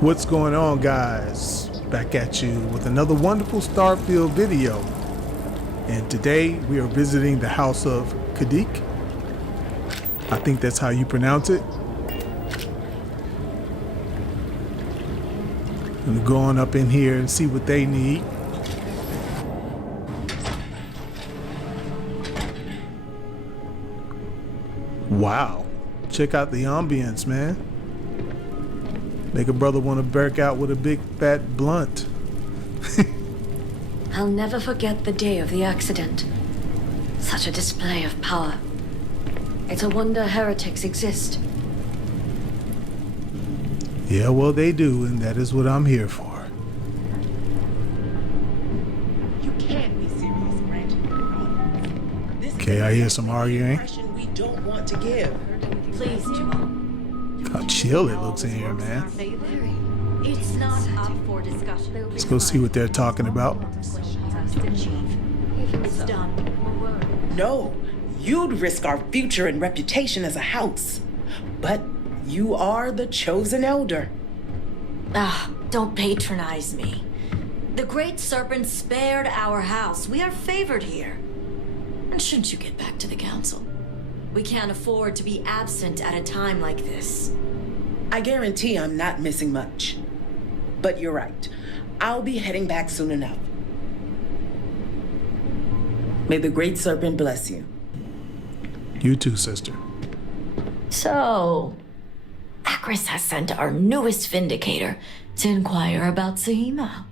What's going on, guys? Back at you with another wonderful Starfield video. And today we are visiting the house of Kadik. I think that's how you pronounce it. I'm going up in here and see what they need. Wow, check out the ambience, man. Make a brother want to burk out with a big fat blunt. I'll never forget the day of the accident. Such a display of power. It's a wonder heretics exist. Yeah, well, they do, and that is what I'm here for. You can't be serious, Grant. This Okay, I hear some arguing. impression we don't want to give. Please, Jamal. How chill it looks in here, man. It's not up for discussion. Let's go see what they're talking about. It's done. No, you'd risk our future and reputation as a house. But you are the chosen elder. Don't patronize me. The Great Serpent spared our house. We are favored here. And shouldn't you get back to the council? We can't afford to be absent at a time like this. I guarantee I'm not missing much. But you're right. I'll be heading back soon enough. May the Great Serpent bless you. You too, sister. So, Akris has sent our newest Vindicator to inquire about Sahina.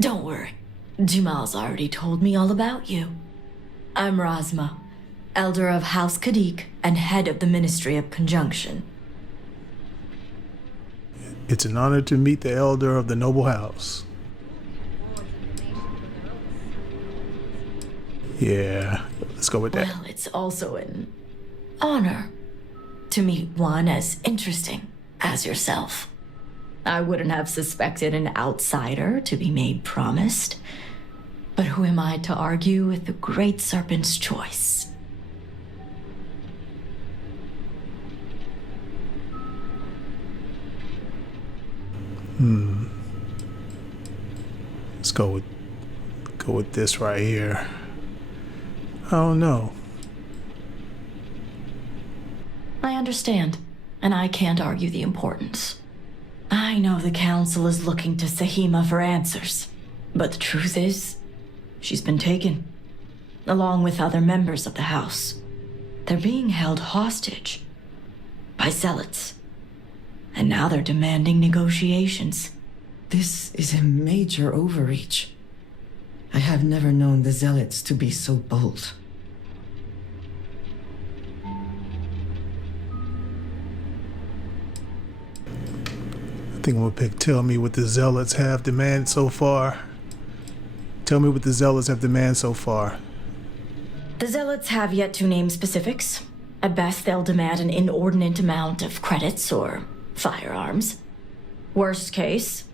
Don't worry, Jamal's already told me all about you. I'm Razma, Elder of House Kadik and head of the Ministry of Conjunction. It's an honor to meet the elder of the noble house. Yeah, let's go with that. Well, it's also an honor to meet one as interesting as yourself. I wouldn't have suspected an outsider to be made promised, but who am I to argue with the Great Serpent's choice? Let's go with this right here. I don't know. I understand, and I can't argue the importance. I know the council is looking to Sahima for answers, but the truth is, she's been taken, along with other members of the house. They're being held hostage by zealots, and now they're demanding negotiations. This is a major overreach. I have never known the Zealots to be so bold. I think I'm gonna pick tell me what the zealots have demanded so far. Tell me what the zealots have demanded so far. The zealots have yet to name specifics. At best, they'll demand an inordinate amount of credits or firearms. Worst case,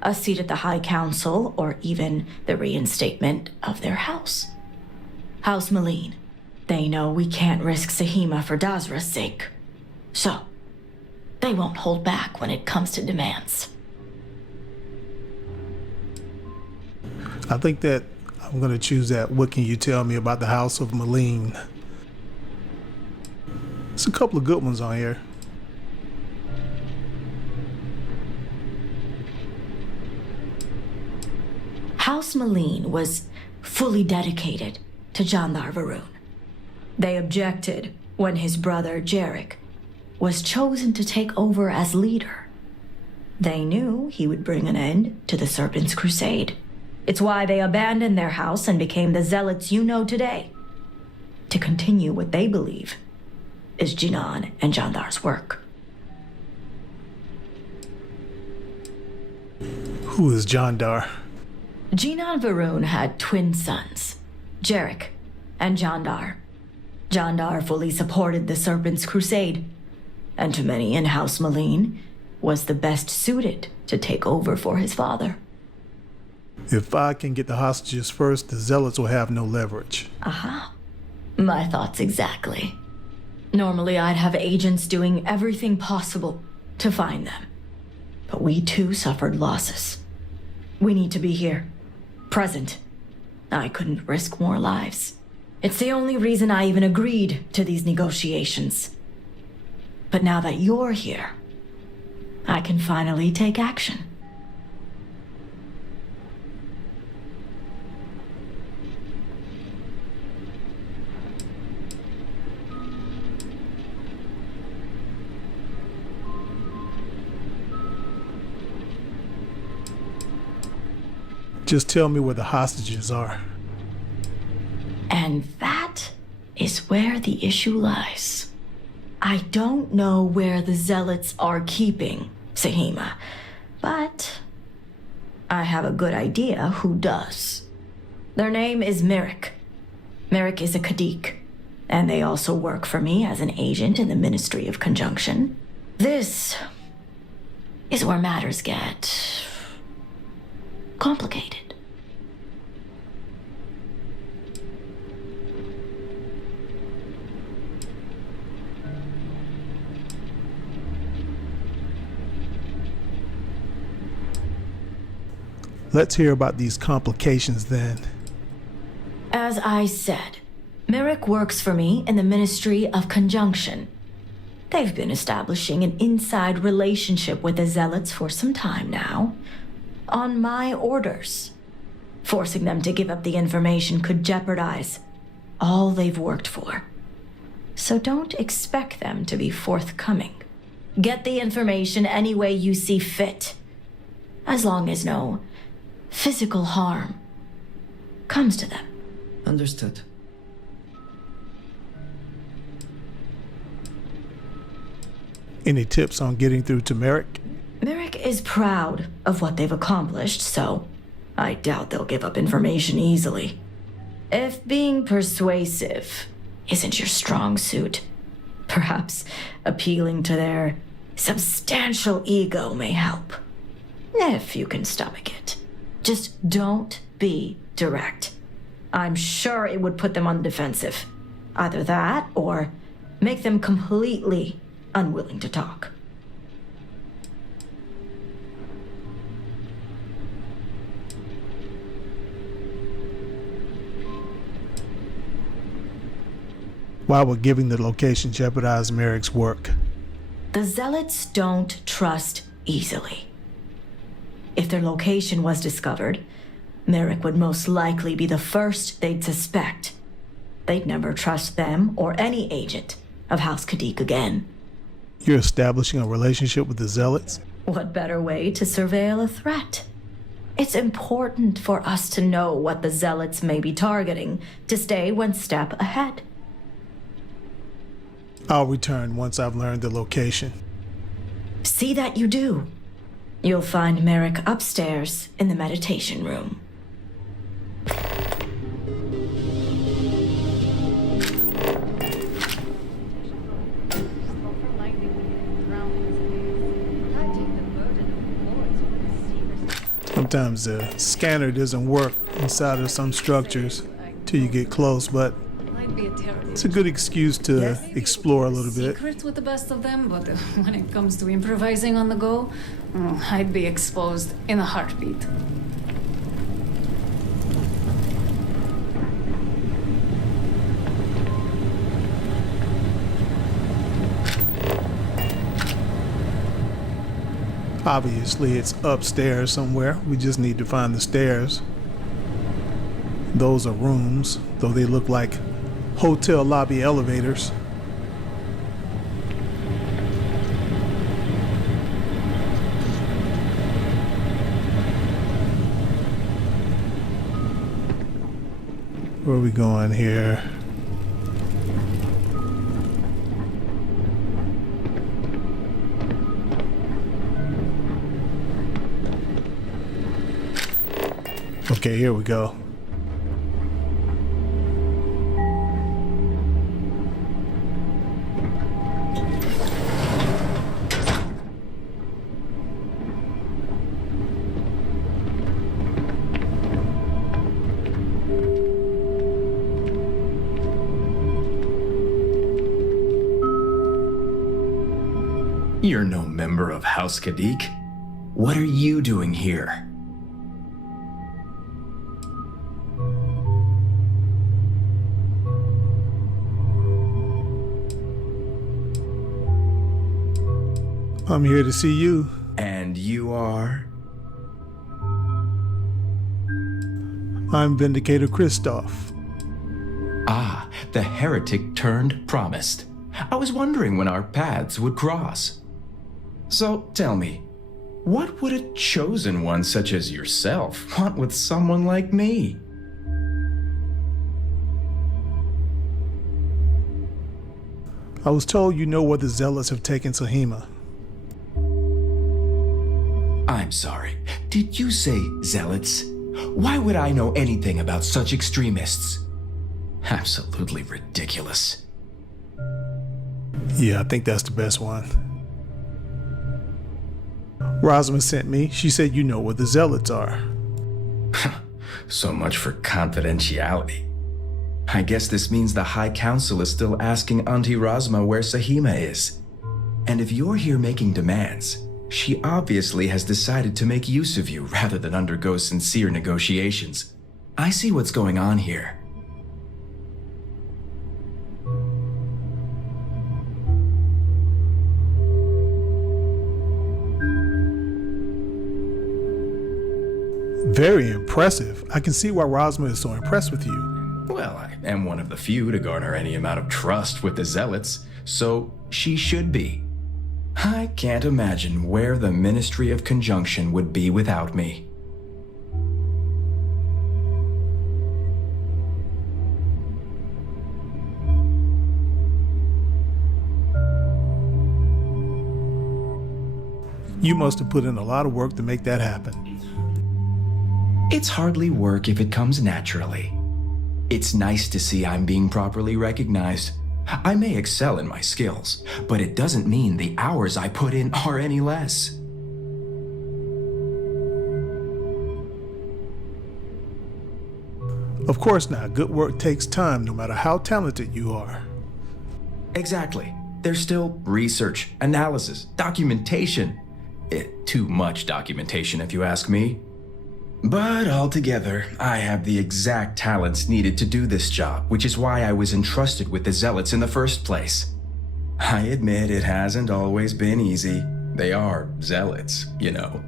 a seat at the High Council, or even the reinstatement of their house. House Maleen. They know we can't risk Sahima for Dazra's sake. So, they won't hold back when it comes to demands. I think that I'm gonna choose that. What can you tell me about the house of Maleen? There's a couple of good ones on here. House Maleen was fully dedicated to Jandar Varun. They objected when his brother Jarek was chosen to take over as leader. They knew he would bring an end to the Serpent's crusade. It's why they abandoned their house and became the zealots you know today, to continue what they believe is Jinan and Jandar's work. Who is Jandar? Jinan Varun had twin sons, Jarek and Jandar. Jandar fully supported the Serpent's crusade, and to many in House Maleen, was the best suited to take over for his father. If I can get the hostages first, the zealots will have no leverage. Aha. My thoughts exactly. Normally I'd have agents doing everything possible to find them. but we too suffered losses. We need to be here, present. I couldn't risk more lives. It's the only reason I even agreed to these negotiations. But now that you're here, I can finally take action. Just tell me where the hostages are. And that is where the issue lies. I don't know where the Zealots are keeping Sahina, but I have a good idea who does. Their name is Merrick. Merrick is a Kadik, and they also work for me as an agent in the Ministry of Conjunction. This is where matters get complicated. Let's hear about these complications then. As I said, Merrick works for me in the Ministry of Conjunction. They've been establishing an inside relationship with the Zealots for some time now, on my orders. Forcing them to give up the information could jeopardize all they've worked for. So don't expect them to be forthcoming. Get the information any way you see fit, as long as no physical harm comes to them. Understood. Any tips on getting through to Merrick? Merrick is proud of what they've accomplished, so I doubt they'll give up information easily. If being persuasive isn't your strong suit, perhaps appealing to their substantial ego may help. If you can stomach it. Just don't be direct. I'm sure it would put them on the defensive. Either that, or make them completely unwilling to talk. Why would giving the location jeopardize Merrick's work? The Zealots don't trust easily. If their location was discovered, Merrick would most likely be the first they'd suspect. They'd never trust them or any agent of House Kadik again. You're establishing a relationship with the Zealots? What better way to surveil a threat? It's important for us to know what the Zealots may be targeting to stay one step ahead. I'll return once I've learned the location. See that you do. You'll find Merrick upstairs in the meditation room. Sometimes the scanner doesn't work inside of some structures till you get close, but it's a good excuse to explore a little bit. Secrets with the best of them, but when it comes to improvising on the go, I'd be exposed in a heartbeat. Obviously, it's upstairs somewhere. We just need to find the stairs. Those are rooms, though they look like hotel lobby elevators. Where are we going here? Okay, here we go. You're no member of House Kadik. What are you doing here? I'm here to see you. And you are? I'm Vindicator Kristoff. Ah, the heretic turned promised. I was wondering when our paths would cross. So tell me, what would a chosen one such as yourself want with someone like me? I was told you know where the Zealots have taken Sahina. I'm sorry, did you say zealots? Why would I know anything about such extremists? Absolutely ridiculous. Yeah, I think that's the best one. Rosma sent me. She said you know where the Zealots are. So much for confidentiality. I guess this means the High Council is still asking Auntie Rosma where Sahima is. And if you're here making demands, she obviously has decided to make use of you rather than undergo sincere negotiations. I see what's going on here. Very impressive. I can see why Rosma is so impressed with you. Well, I am one of the few to garner any amount of trust with the Zealots, so she should be. I can't imagine where the Ministry of Conjunction would be without me. You must have put in a lot of work to make that happen. It's hardly work if it comes naturally. It's nice to see I'm being properly recognized. I may excel in my skills, but it doesn't mean the hours I put in are any less. Of course not. Good work takes time, no matter how talented you are. Exactly. There's still research, analysis, documentation. Too much documentation, if you ask me. But altogether, I have the exact talents needed to do this job, which is why I was entrusted with the Zealots in the first place. I admit it hasn't always been easy. They are Zealots, you know.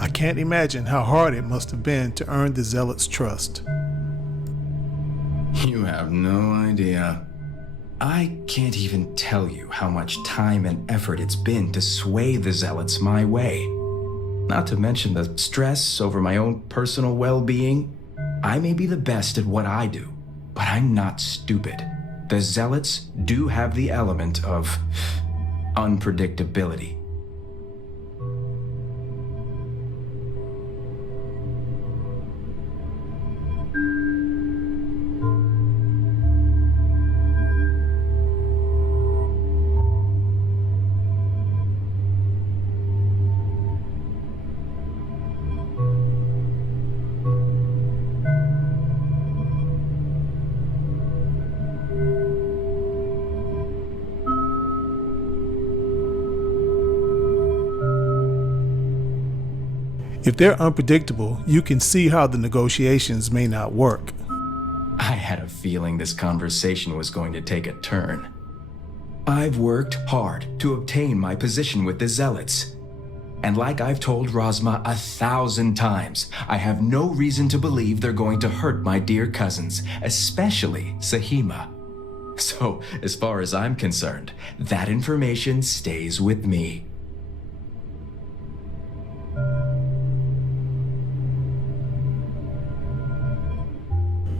I can't imagine how hard it must have been to earn the Zealots' trust. You have no idea. I can't even tell you how much time and effort it's been to sway the Zealots my way. Not to mention the stress over my own personal well-being. I may be the best at what I do, but I'm not stupid. The Zealots do have the element of unpredictability. If they're unpredictable, you can see how the negotiations may not work. I had a feeling this conversation was going to take a turn. I've worked hard to obtain my position with the Zealots. And like I've told Rosma 1,000 times, I have no reason to believe they're going to hurt my dear cousins, especially Sahima. So, as far as I'm concerned, that information stays with me.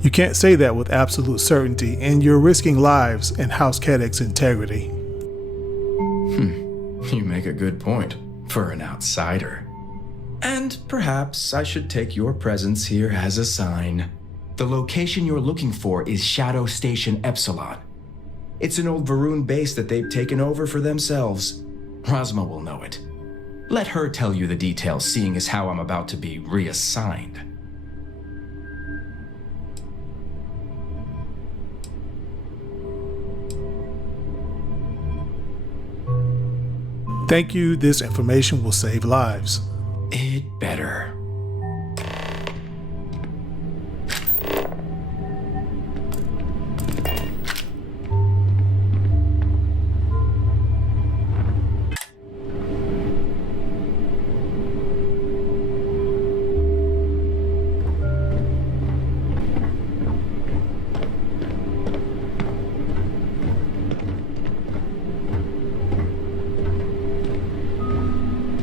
You can't say that with absolute certainty, and you're risking lives and House Kedek's integrity. You make a good point, for an outsider. And perhaps I should take your presence here as a sign. The location you're looking for is Shadow Station Epsilon. It's an old Varun base that they've taken over for themselves. Rosma will know it. Let her tell you the details, seeing as how I'm about to be reassigned. Thank you. This information will save lives. It better.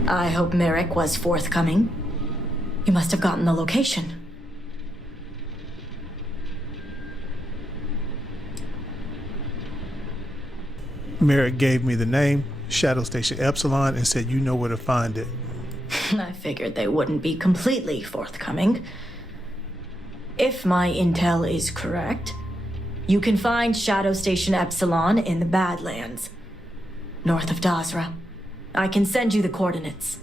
I hope Merrick was forthcoming. You must have gotten the location. Merrick gave me the name, Shadow Station Epsilon, and said you know where to find it. I figured they wouldn't be completely forthcoming. If my intel is correct, you can find Shadow Station Epsilon in the Badlands, north of Dazra. I can send you the coordinates.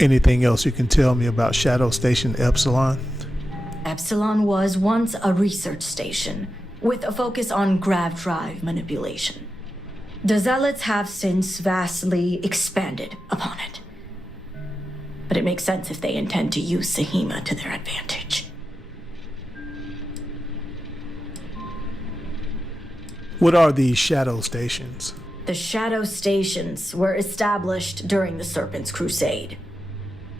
Anything else you can tell me about Shadow Station Epsilon? Epsilon was once a research station, with a focus on grav drive manipulation. The Zealots have since vastly expanded upon it. But it makes sense if they intend to use Sahina to their advantage. What are these Shadow Stations? The Shadow Stations were established during the Serpent's Crusade.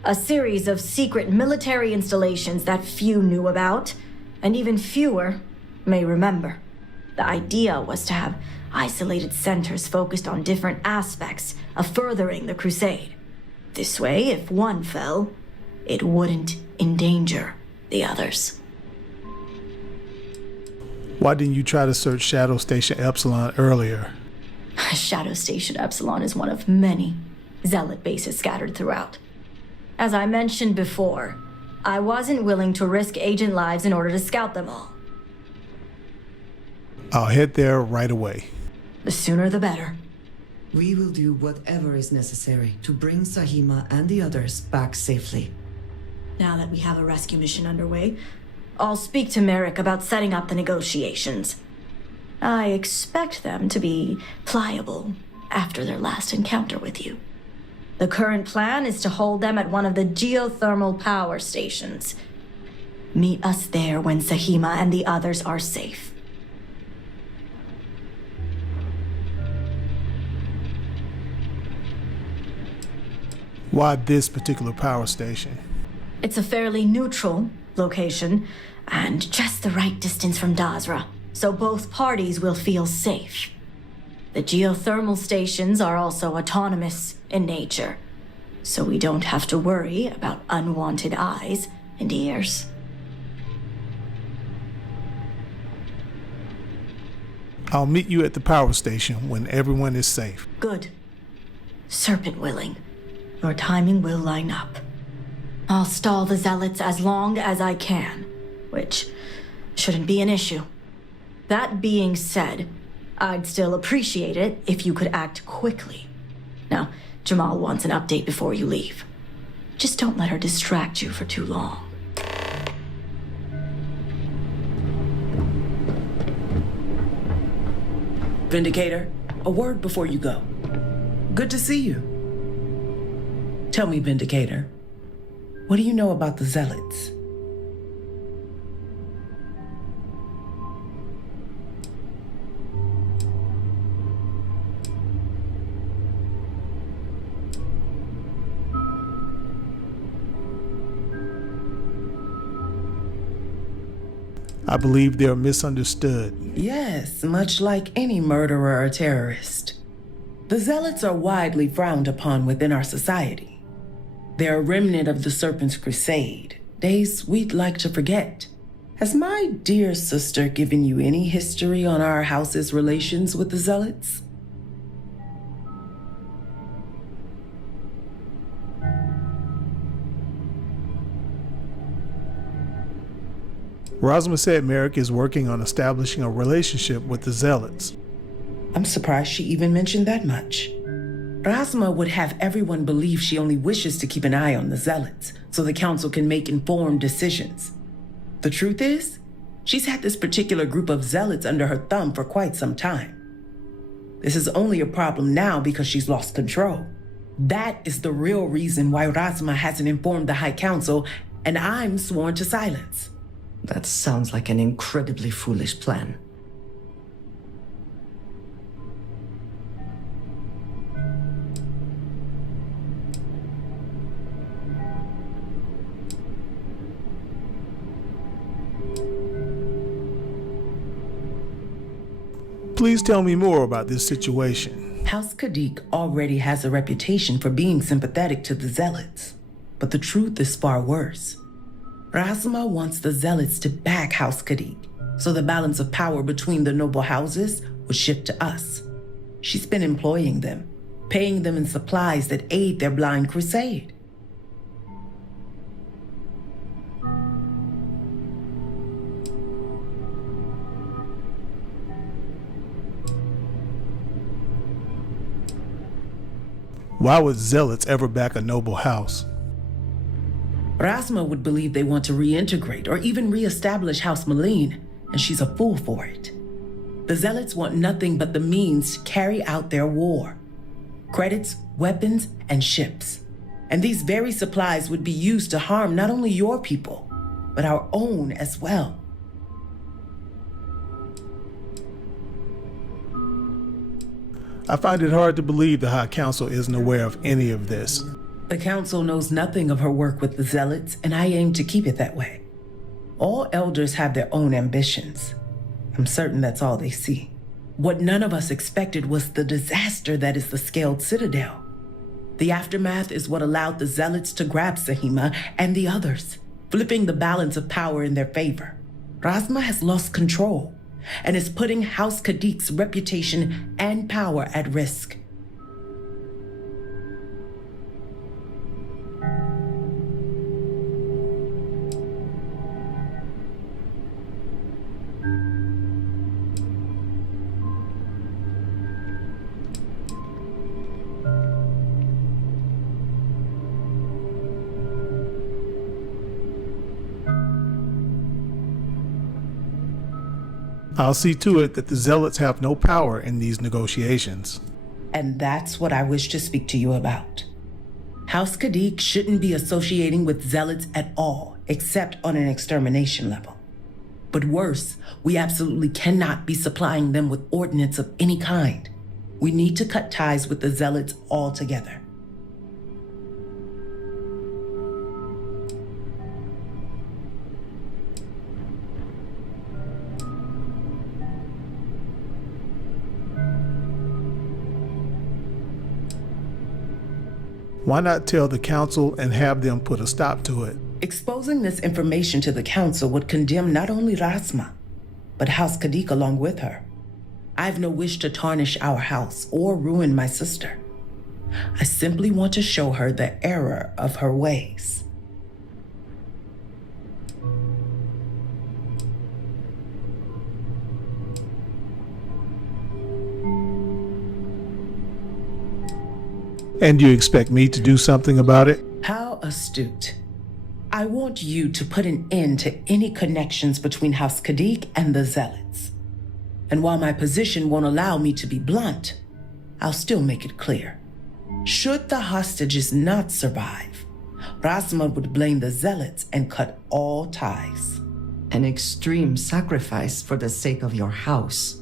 A series of secret military installations that few knew about, and even fewer may remember. The idea was to have isolated centers focused on different aspects of furthering the Crusade. This way, if one fell, it wouldn't endanger the others. Why didn't you try to search Shadow Station Epsilon earlier? Shadow Station Epsilon is one of many Zealot bases scattered throughout. As I mentioned before, I wasn't willing to risk agent lives in order to scout them all. I'll head there right away. The sooner the better. We will do whatever is necessary to bring Sahima and the others back safely. Now that we have a rescue mission underway, I'll speak to Merrick about setting up the negotiations. I expect them to be pliable after their last encounter with you. The current plan is to hold them at one of the geothermal power stations. Meet us there when Sahima and the others are safe. Why this particular power station? It's a fairly neutral location, and just the right distance from Dazra, so both parties will feel safe. The geothermal stations are also autonomous in nature, so we don't have to worry about unwanted eyes and ears. I'll meet you at the power station when everyone is safe. Good. Serpent willing, your timing will line up. I'll stall the Zealots as long as I can, which shouldn't be an issue. That being said, I'd still appreciate it if you could act quickly. Now, Jamal wants an update before you leave. Just don't let her distract you for too long. Vindicator, a word before you go. Good to see you. Tell me, Vindicator, what do you know about the Zealots? I believe they are misunderstood. Yes, much like any murderer or terrorist. The Zealots are widely frowned upon within our society. They're a remnant of the Serpent's Crusade, days we'd like to forget. Has my dear sister given you any history on our house's relations with the Zealots? Rosma said Merrick is working on establishing a relationship with the Zealots. I'm surprised she even mentioned that much. Rasma would have everyone believe she only wishes to keep an eye on the Zealots, so the Council can make informed decisions. The truth is, she's had this particular group of Zealots under her thumb for quite some time. This is only a problem now because she's lost control. That is the real reason why Rasma hasn't informed the High Council, and I'm sworn to silence. That sounds like an incredibly foolish plan. Please tell me more about this situation. House Kadik already has a reputation for being sympathetic to the Zealots, but the truth is far worse. Rasma wants the Zealots to back House Kadik, so the balance of power between the noble houses would shift to us. She's been employing them, paying them in supplies that aid their blind crusade. Why would zealots ever back a noble house? Rasma would believe they want to reintegrate or even reestablish House Malene, and she's a fool for it. The Zealots want nothing but the means to carry out their war. Credits, weapons, and ships. And these very supplies would be used to harm not only your people, but our own as well. I find it hard to believe the High Council isn't aware of any of this. The Council knows nothing of her work with the Zealots, and I aim to keep it that way. All elders have their own ambitions. I'm certain that's all they see. What none of us expected was the disaster that is the Scaled Citadel. The aftermath is what allowed the Zealots to grab Sahina and the others, flipping the balance of power in their favor. Rasma has lost control and is putting House Kadik's reputation and power at risk. I'll see to it that the Zealots have no power in these negotiations. And that's what I wish to speak to you about. House Kadik shouldn't be associating with Zealots at all, except on an extermination level. But worse, we absolutely cannot be supplying them with ordnance of any kind. We need to cut ties with the Zealots altogether. Why not tell the council and have them put a stop to it? Exposing this information to the council would condemn not only Rasma, but House Kadik along with her. I have no wish to tarnish our house or ruin my sister. I simply want to show her the error of her ways. And you expect me to do something about it? How astute. I want you to put an end to any connections between House Kadik and the Zealots. And while my position won't allow me to be blunt, I'll still make it clear. Should the hostages not survive, Rasma would blame the Zealots and cut all ties. An extreme sacrifice for the sake of your house.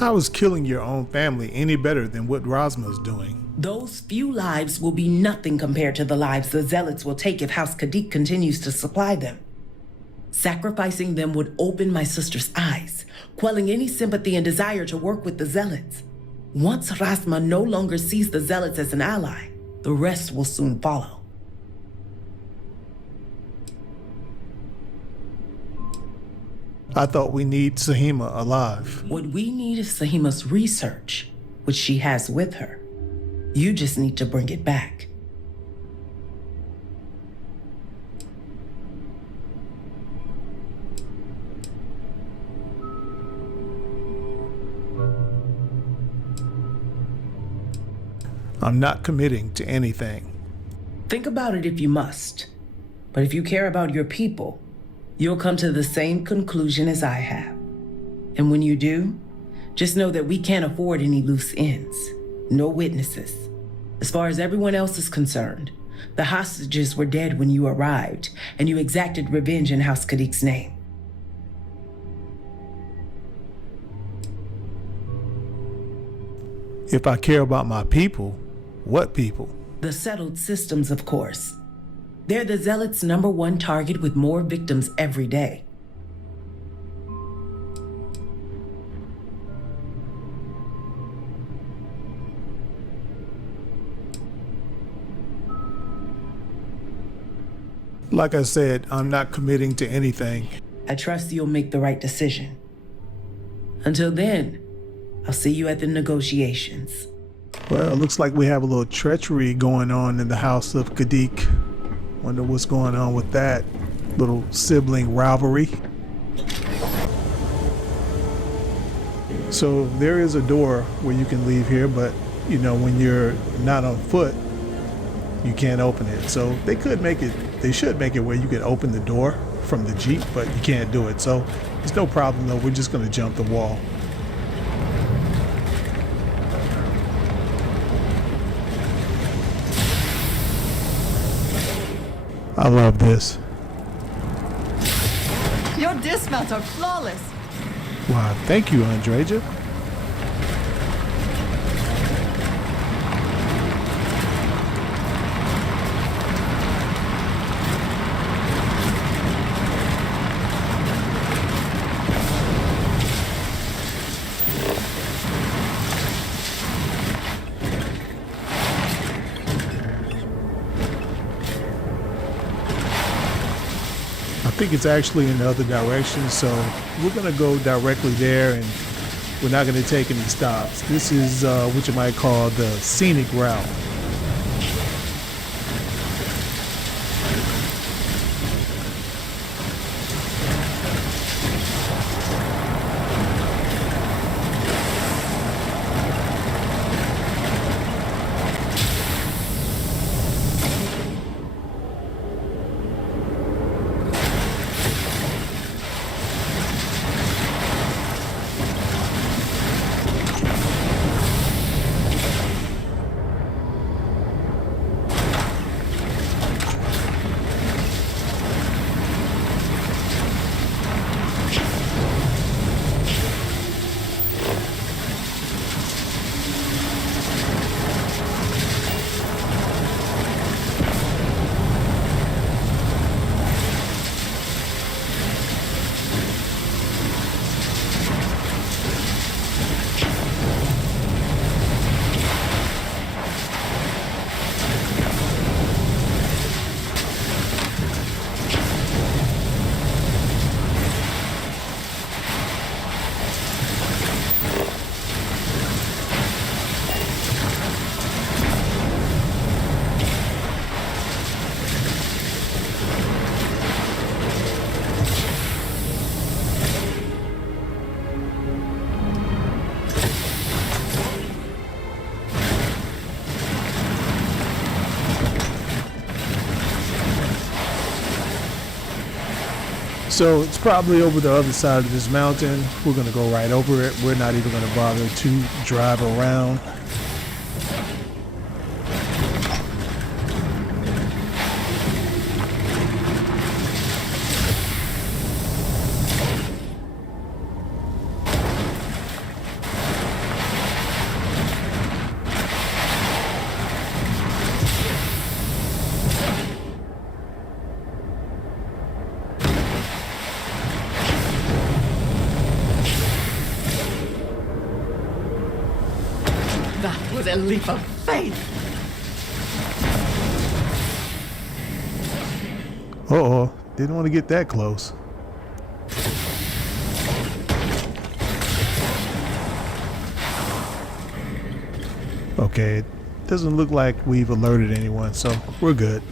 How is killing your own family any better than what Rasma's doing? Those few lives will be nothing compared to the lives the Zealots will take if House Kadik continues to supply them. Sacrificing them would open my sister's eyes, quelling any sympathy and desire to work with the Zealots. Once Rasma no longer sees the Zealots as an ally, the rest will soon follow. I thought we need Sahina alive. What we need is Sahima's research, which she has with her. You just need to bring it back. I'm not committing to anything. Think about it if you must. But if you care about your people, you'll come to the same conclusion as I have. And when you do, just know that we can't afford any loose ends. No witnesses. As far as everyone else is concerned, the hostages were dead when you arrived, and you exacted revenge in House Kadik's name. If I care about my people, what people? The settled systems, of course. They're the Zealots' #1 target with more victims every day. Like I said, I'm not committing to anything. I trust you'll make the right decision. Until then, I'll see you at the negotiations. Well, it looks like we have a little treachery going on in the house of Kadik. Wonder what's going on with that little sibling rivalry. So there is a door where you can leave here, but you know, when you're not on foot, you can't open it. So they should make it where you can open the door from the Jeep, but you can't do it. So it's no problem though. We're just gonna jump the wall. I love this. Your dismounts are flawless. Wow, thank you, Andreja. I think it's actually in the other direction, so we're gonna go directly there and we're not gonna take any stops. This is what you might call the scenic route. So it's probably over the other side of this mountain. We're gonna go right over it. We're not even gonna bother to drive around. That was a leap of faith. Uh-oh, didn't want to get that close. Okay, it doesn't look like we've alerted anyone, so we're good.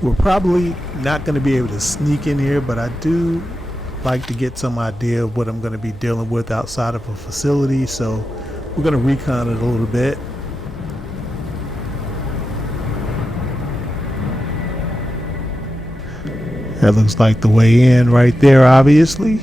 We're probably not going to be able to sneak in here, but I do like to get some idea of what I'm going to be dealing with outside of a facility, so we're going to recon it a little bit. That looks like the way in right there, obviously.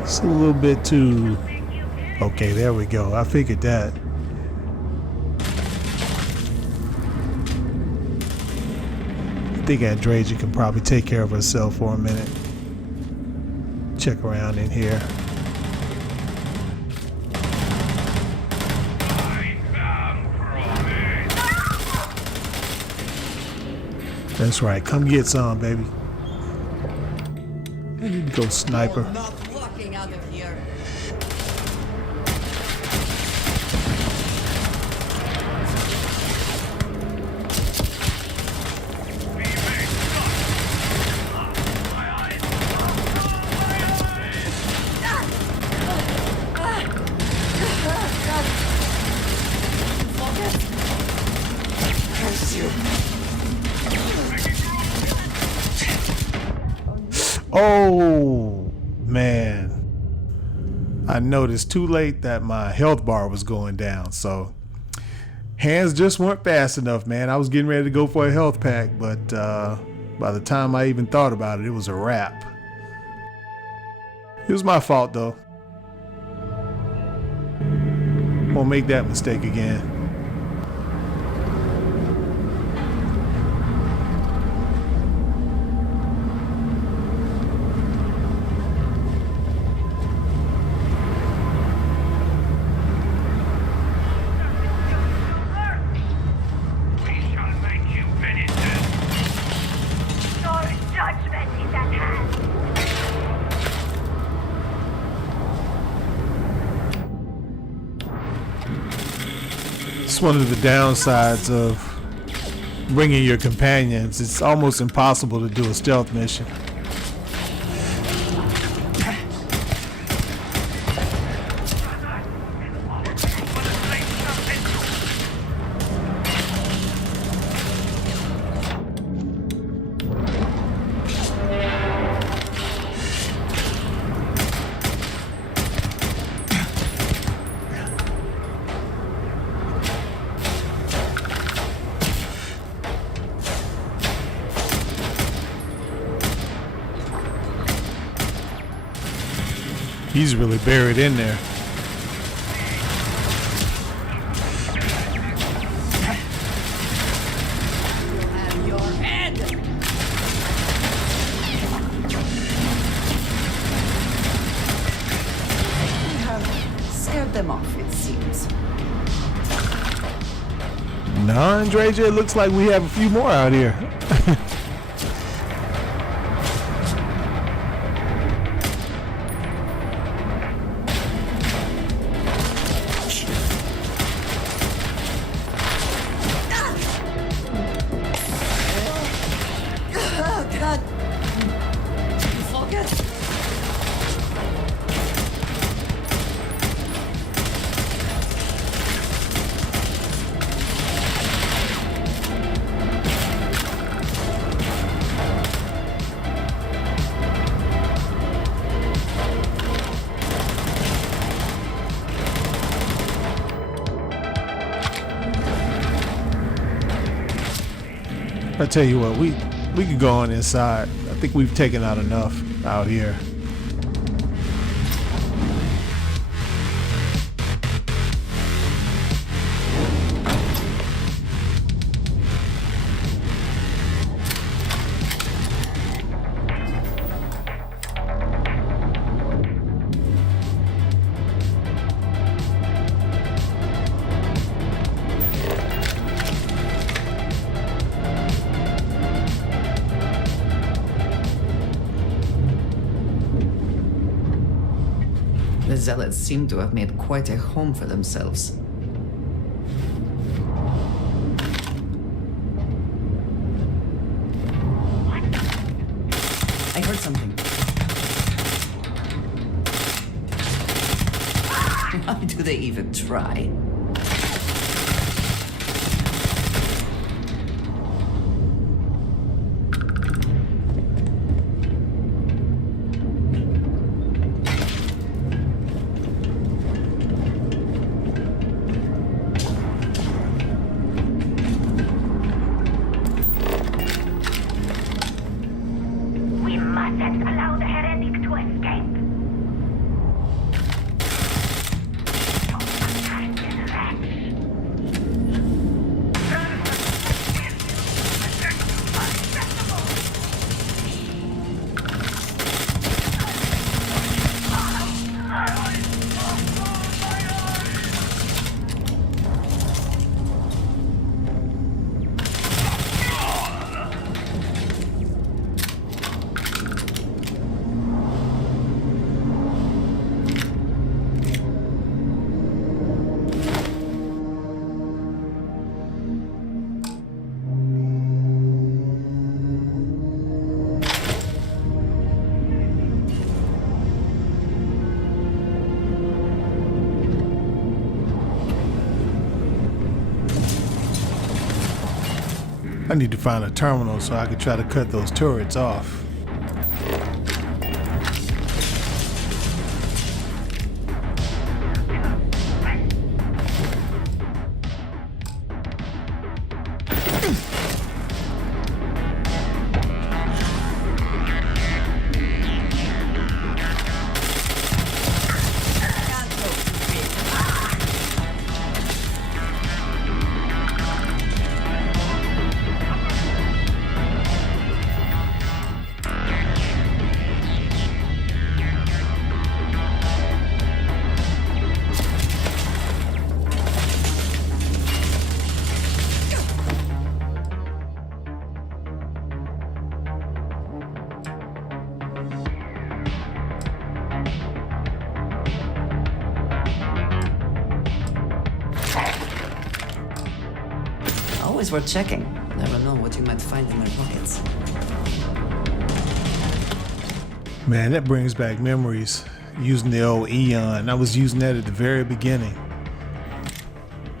It's a little bit too... Okay, there we go. I figured that. I think Andreja can probably take care of herself for a minute. Check around in here. That's right. Come get some, baby. There you go, sniper. Out of here. Oh, man. I noticed too late that my health bar was going down, so hands just weren't fast enough, man. I was getting ready to go for a health pack, but by the time I even thought about it, it was a wrap. It was my fault, though. Won't make that mistake again. It's one of the downsides of bringing your companions. It's almost impossible to do a stealth mission. He's really buried in there. Have your head. You have scared them off, it seems. Nah, Andreja, it looks like we have a few more out here. Oh, God. Focus. I tell you what, we could go on inside. I think we've taken out enough out here. The Zealots seem to have made quite a home for themselves. I heard something. Why do they even try? I need to find a terminal so I can try to cut those turrets off. Always worth checking. Never know what you might find in their pockets. Man, that brings back memories using the old Eon. I was using that at the very beginning.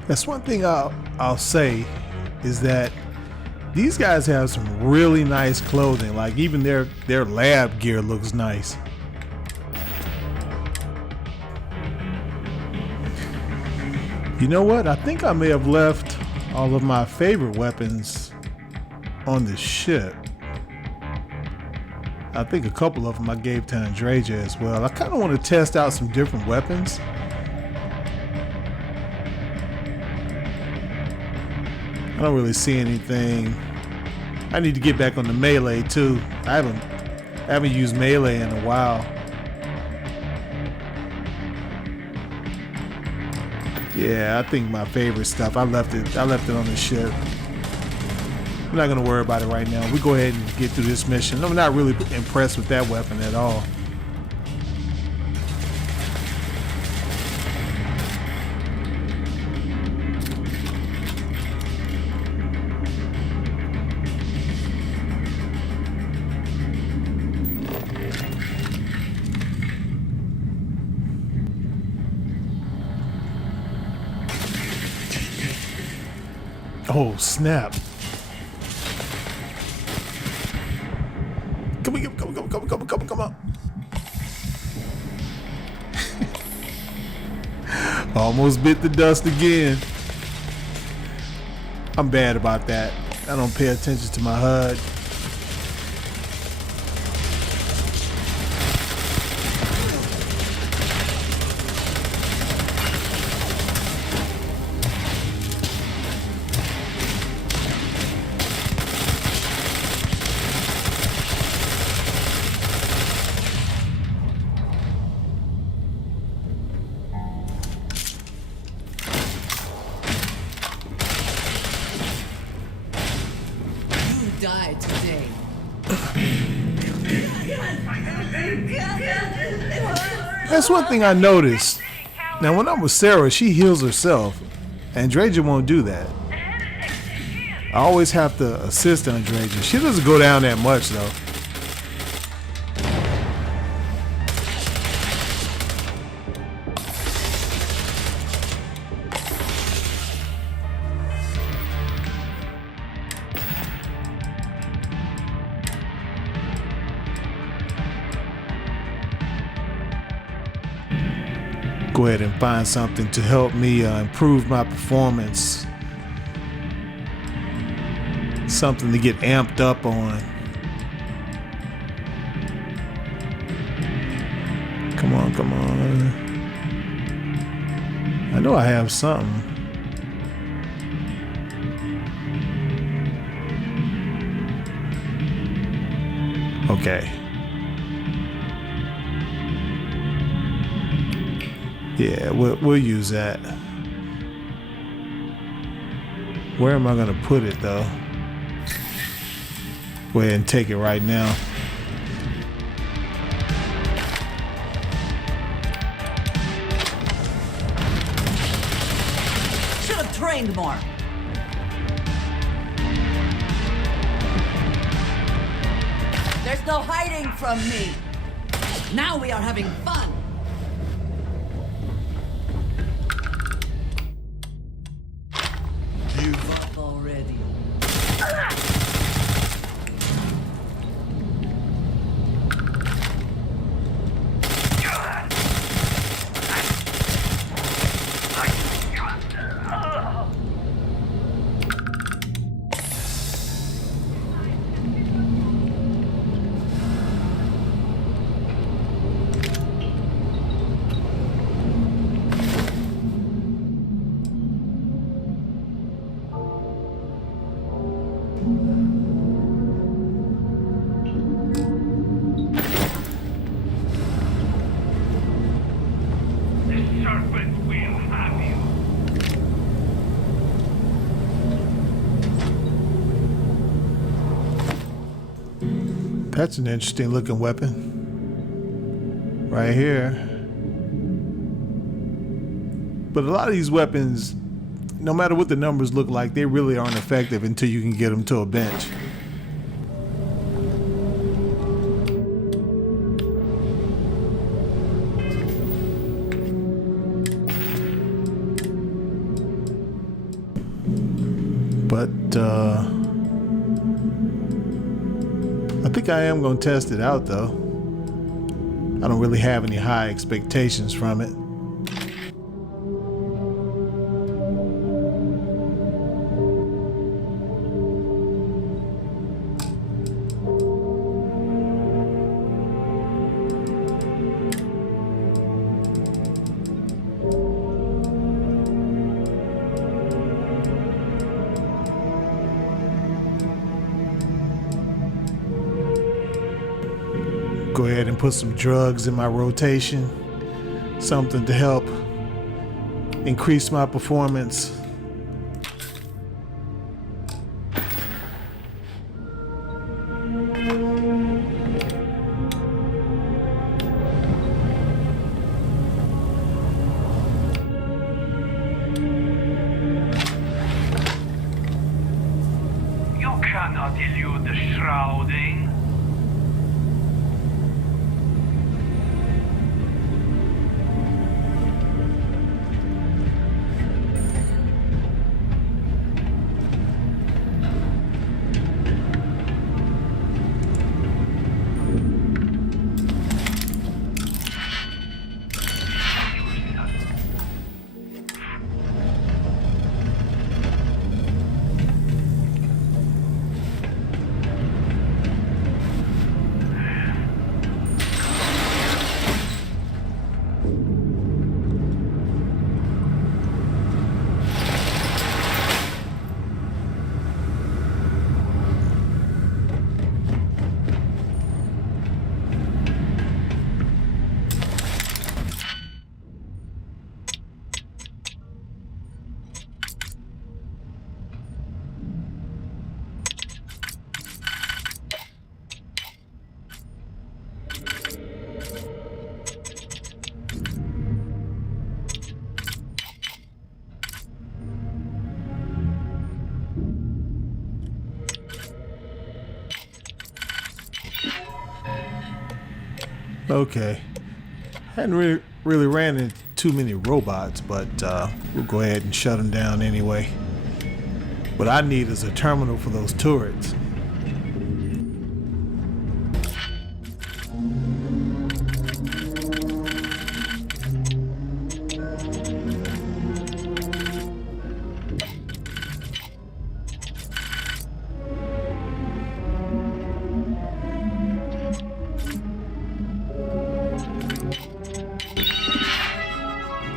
That's one thing I'll say is that these guys have some really nice clothing. Like even their lab gear looks nice. You know what? I think I may have left all of my favorite weapons on the ship. I think a couple of them I gave to Andreja as well. I kind of want to test out some different weapons. I don't really see anything. I need to get back on the melee too. I haven't used melee in a while. Yeah, I think my favorite stuff. I left it on the ship. I'm not gonna worry about it right now. We go ahead and get through this mission. I'm not really impressed with that weapon at all. Oh, snap. Come on. Almost bit the dust again. I'm bad about that. I don't pay attention to my HUD. Die today. That's one thing I noticed. Now, when I'm with Sarah, she heals herself. Andreja won't do that. I always have to assist Andreja. She doesn't go down that much, though. Go ahead and find something to help me improve my performance. Something to get amped up on. Come on, come on. I know I have something. Okay. Yeah, we'll use that. Where am I gonna put it though? Go ahead and take it right now. Should have trained more. There's no hiding from me. Now we are having fun. Give up already. That's an interesting looking weapon. Right here. But a lot of these weapons, no matter what the numbers look like, they really aren't effective until you can get them to a bench. But I think I am going to test it out though. I don't really have any high expectations from it. Go ahead and put some drugs in my rotation. Something to help increase my performance. You cannot elude the shrouding. Okay. Hadn't really ran into too many robots, but we'll go ahead and shut them down anyway. What I need is a terminal for those turrets.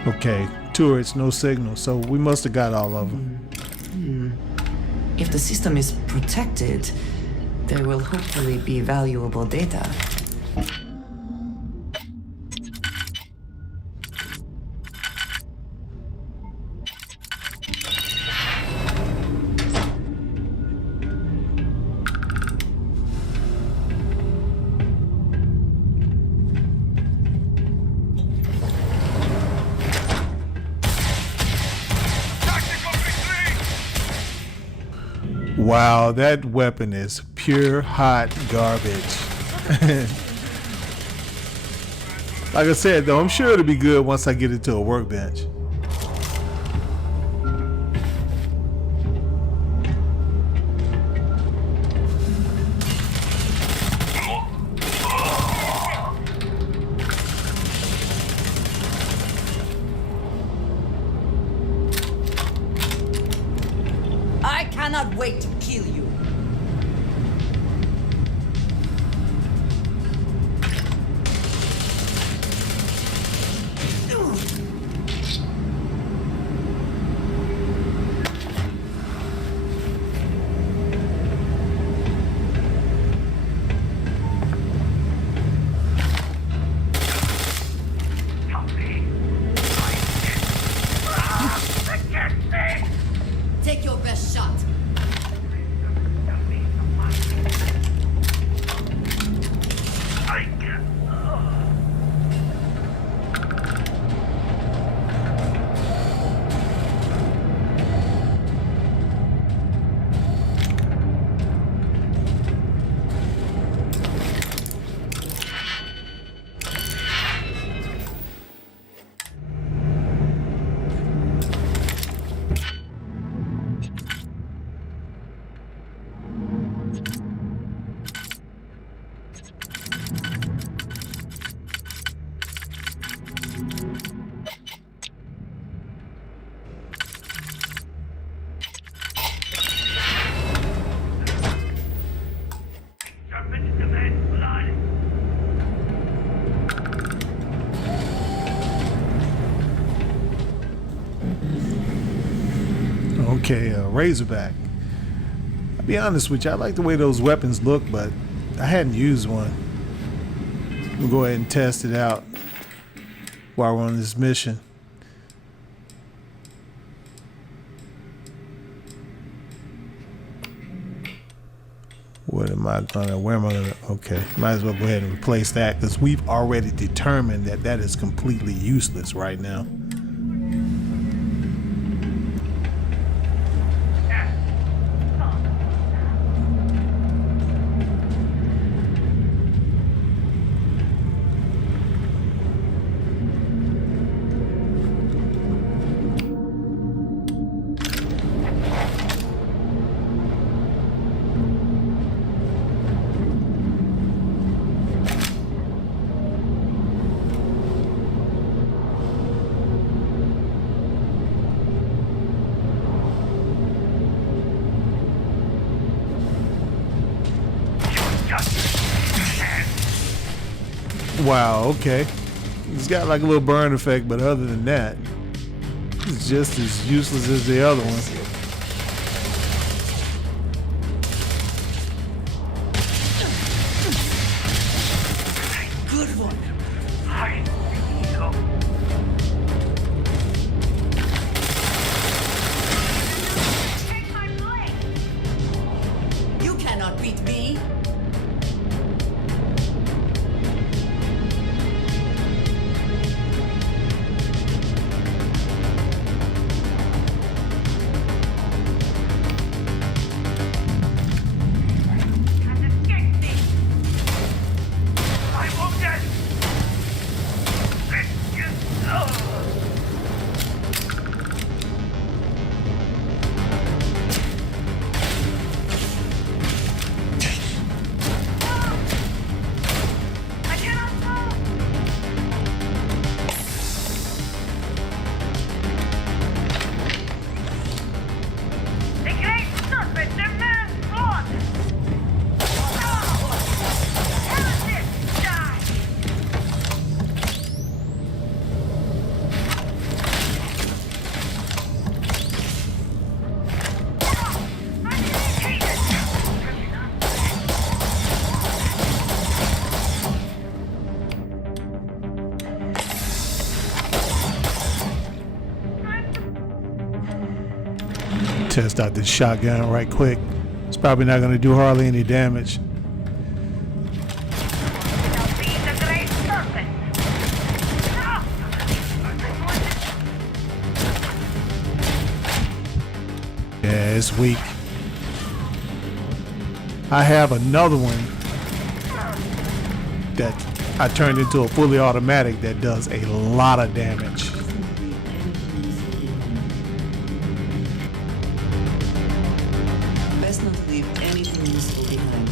Okay, turrets, no signal, so we must have got all of them. If the system is protected, there will hopefully be valuable data. Wow, that weapon is pure hot garbage. Like I said, though, I'm sure it'll be good once I get it to a workbench. I cannot wait to kill you. Take your best shot. Okay, Razorback. I'll be honest with you, I like the way those weapons look, but I hadn't used one. We'll go ahead and test it out while we're on this mission. where am I gonna, okay, might as well go ahead and replace that because we've already determined that that is completely useless right now. Wow, okay. It's got like a little burn effect, but other than that, it's just as useless as the other one. Good one. I feel Take my blade. You cannot beat me. I won't get. I cannot move. The great serpent demands blood. Heretics, die. Test out this shotgun right quick. It's probably not going to do hardly any damage. Shall be the great serpent. Yeah, it's weak. I have another one that I turned into a fully automatic that does a lot of damage. Best not to leave anything useful behind.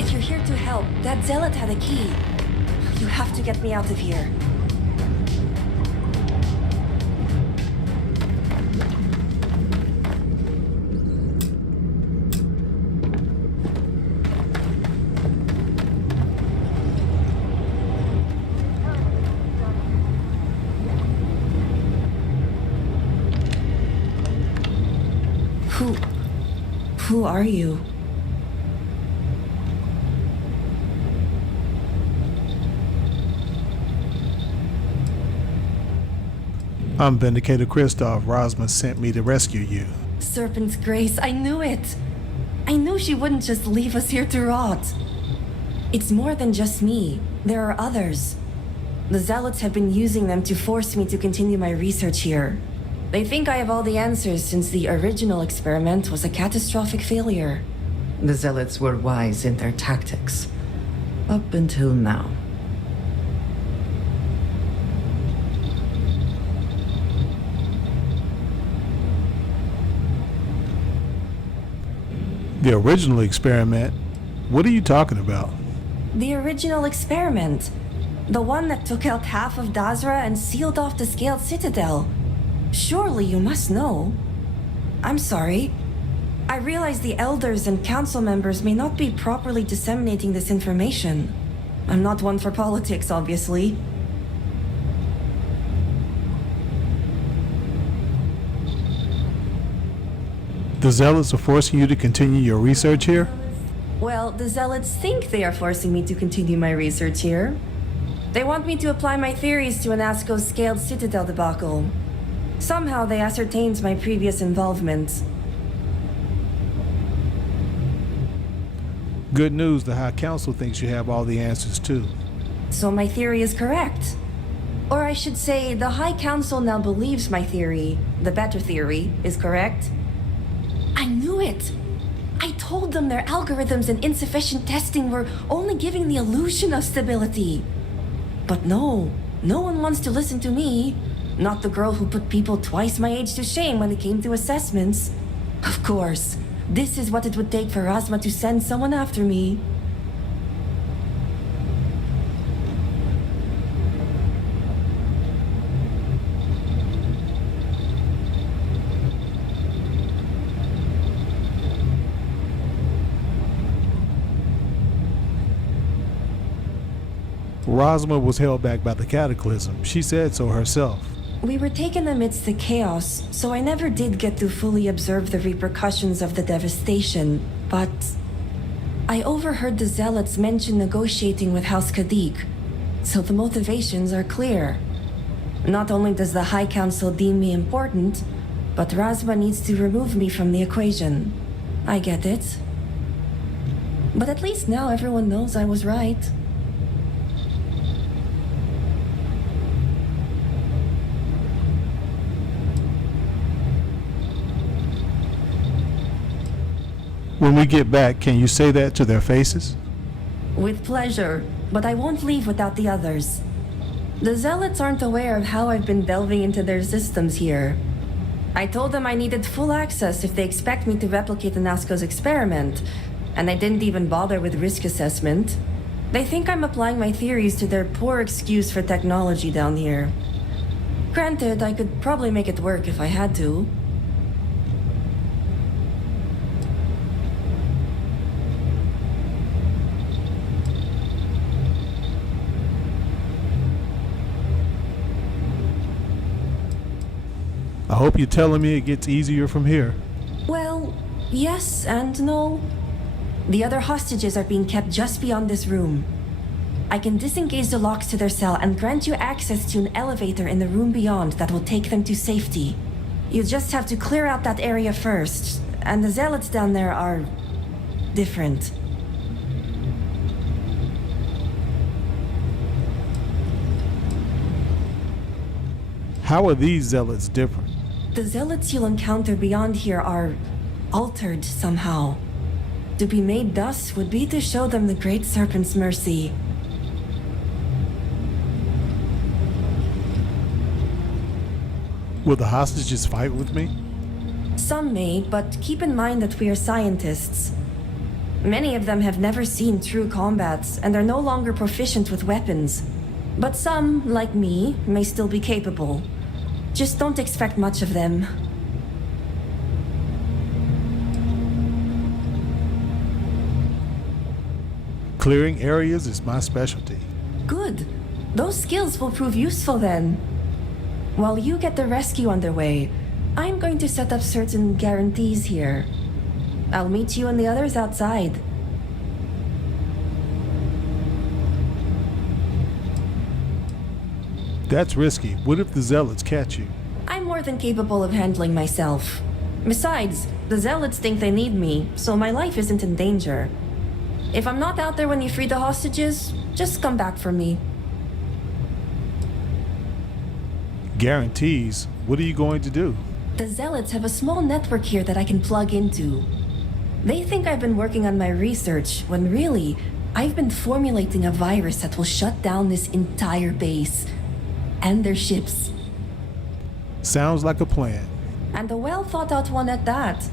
If you're here to help, that zealot had a key. You have to get me out of here. Who are you? I'm Vindicator Kristoff. Rosma sent me to rescue you. Serpent's Grace, I knew it! I knew she wouldn't just leave us here to rot. It's more than just me. There are others. The Zealots have been using them to force me to continue my research here. They think I have all the answers since the original experiment was a catastrophic failure. The Zealots were wise in their tactics. Up until now. The original experiment? What are you talking about? The original experiment. The one that took out half of Dazra and sealed off the Scaled Citadel. Surely you must know. I'm sorry. I realize the elders and council members may not be properly disseminating this information. I'm not one for politics, obviously. The Zealots are forcing you to continue your research here? Well, the Zealots think they are forcing me to continue my research here. They want me to apply my theories to Anasco's scaled citadel debacle. Somehow they ascertained my previous involvement. Good news, the High Council thinks you have all the answers too. So my theory is correct. Or I should say, the High Council now believes my theory, the better theory, is correct. I knew it! I told them their algorithms and insufficient testing were only giving the illusion of stability. But no one wants to listen to me. Not the girl who put people twice my age to shame when it came to assessments. Of course, this is what it would take for Razma to send someone after me. Razma was held back by the cataclysm. She said so herself. We were taken amidst the chaos, so I never did get to fully observe the repercussions of the devastation, but I overheard the Zealots mention negotiating with House Kadik, so the motivations are clear. Not only does the High Council deem me important, but Razma needs to remove me from the equation. I get it. But at least now everyone knows I was right. When we get back, can you say that to their faces? With pleasure, but I won't leave without the others. The Zealots aren't aware of how I've been delving into their systems here. I told them I needed full access if they expect me to replicate Anasco's experiment, and I didn't even bother with risk assessment. They think I'm applying my theories to their poor excuse for technology down here. Granted, I could probably make it work if I had to. I hope you're telling me it gets easier from here. Well, yes and no. The other hostages are being kept just beyond this room. I can disengage the locks to their cell and grant you access to an elevator in the room beyond that will take them to safety. You just have to clear out that area first, and the Zealots down there are different. How are these Zealots different? The Zealots you'll encounter beyond here are altered somehow. To be made thus would be to show them the Great Serpent's mercy. Will the hostages fight with me? Some may, but keep in mind that we are scientists. Many of them have never seen true combats and are no longer proficient with weapons. But some, like me, may still be capable. Just don't expect much of them. Clearing areas is my specialty. Good. Those skills will prove useful then. While you get the rescue underway, I'm going to set up certain guarantees here. I'll meet you and the others outside. That's risky. What if the Zealots catch you? I'm more than capable of handling myself. Besides, the Zealots think they need me, so my life isn't in danger. If I'm not out there when you free the hostages, just come back for me. Guarantees? What are you going to do? The Zealots have a small network here that I can plug into. They think I've been working on my research, when really, I've been formulating a virus that will shut down this entire base. And their ships. Sounds like a plan. And a well-thought-out one at that.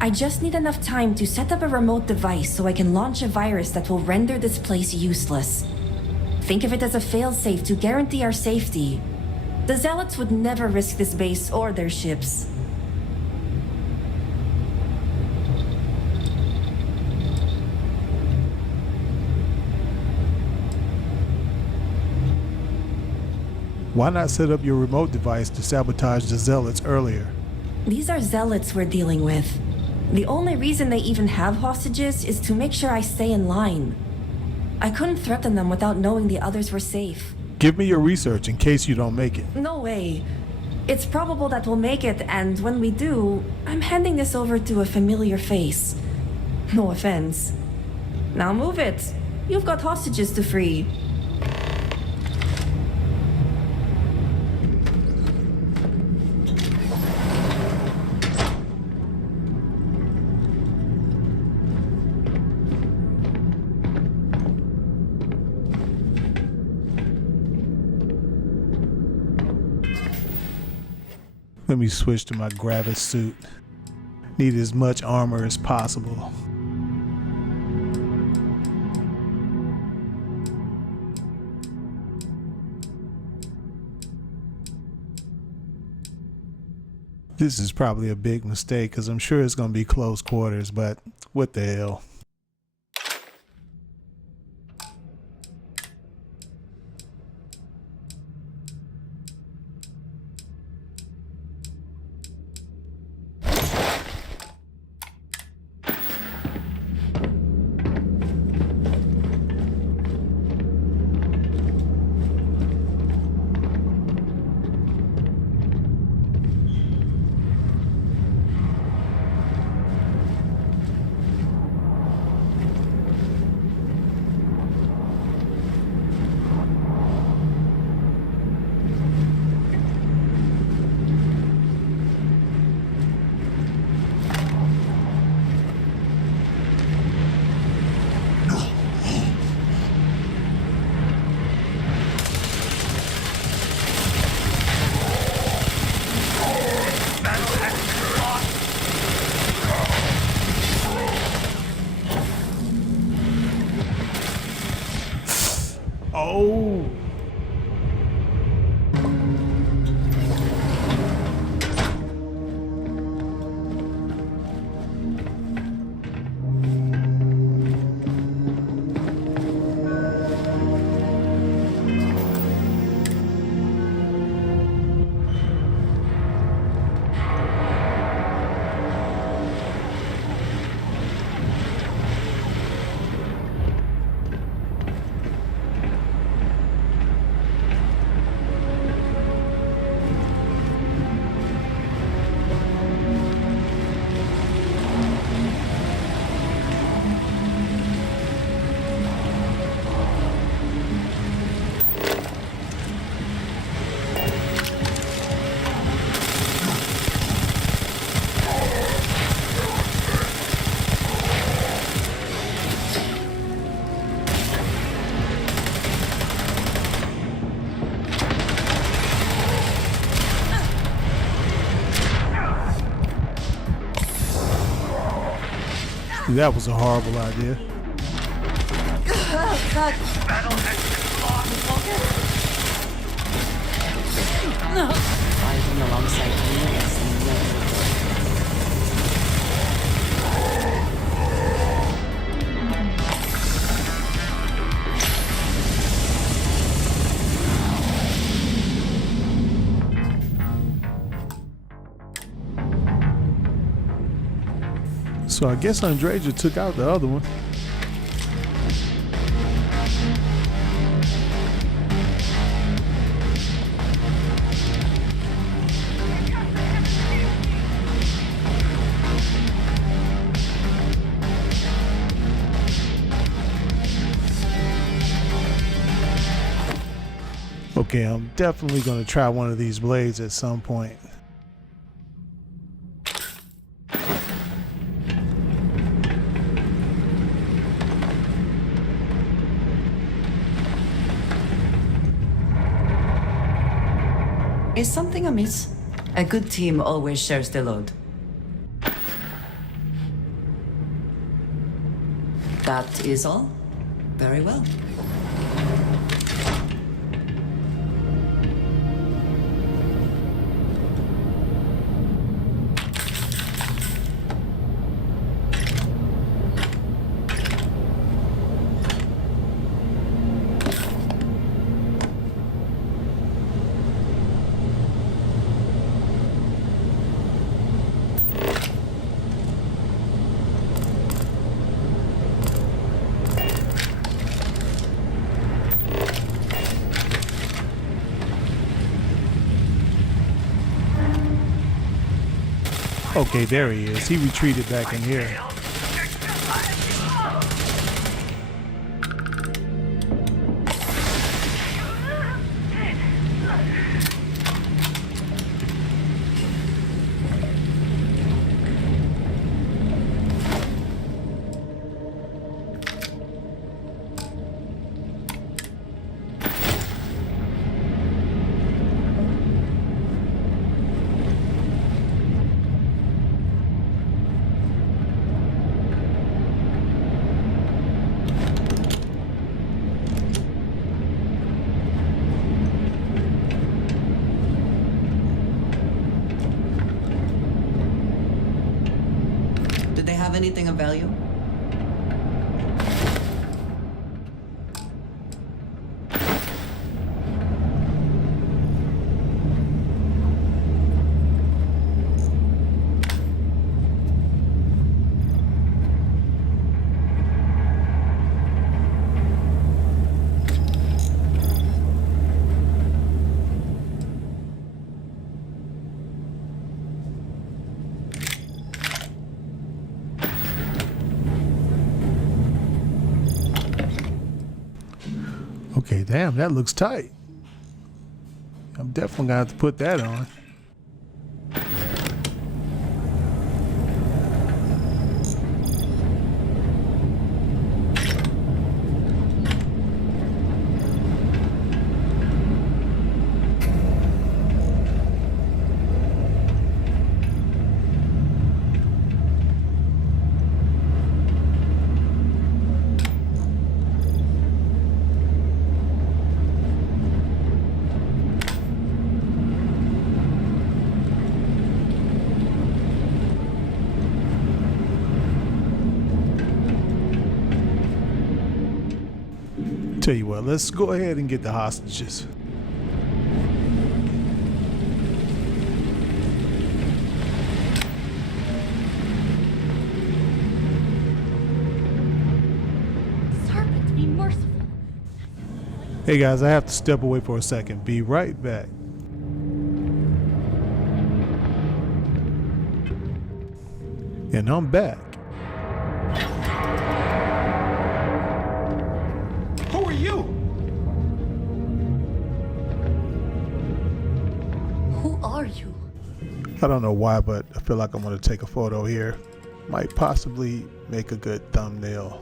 I just need enough time to set up a remote device so I can launch a virus that will render this place useless. Think of it as a failsafe to guarantee our safety. The Zealots would never risk this base or their ships. Why not set up your remote device to sabotage the Zealots earlier? These are Zealots we're dealing with. The only reason they even have hostages is to make sure I stay in line. I couldn't threaten them without knowing the others were safe. Give me your research in case you don't make it. No way. It's probable that we'll make it, and when we do, I'm handing this over to a familiar face. No offense. Now move it. You've got hostages to free. Let me switch to my Gravis suit. Need as much armor as possible. This is probably a big mistake because I'm sure it's going to be close quarters, but what the hell. Oh. That was a horrible idea. Battle has been lost. Fighting alongside me is never. So I guess Andreja took out the other one. Okay, I'm definitely going to try one of these blades at some point. Is something amiss? A good team always shares the load. That is all? Very well. Okay, there he is. He retreated back in here. Did they have anything of value? Okay, damn, that looks tight. I'm definitely gonna have to put that on. Tell you what, let's go ahead and get the hostages. Serpent, be merciful. Hey guys, I have to step away for a second. Be right back. And I'm back. Who are you? Who are you? I don't know why, but I feel like I'm gonna take a photo here. Might possibly make a good thumbnail.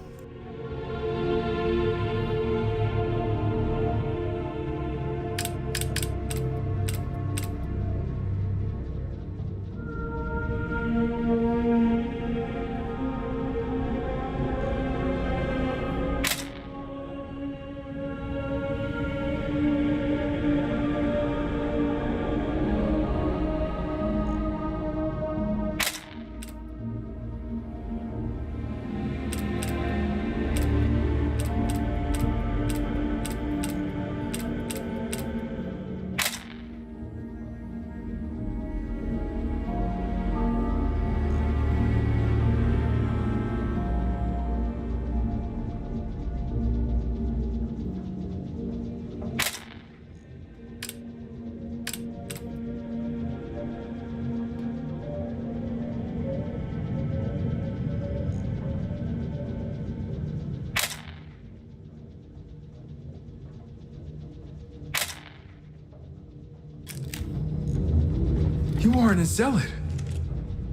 You aren't a zealot.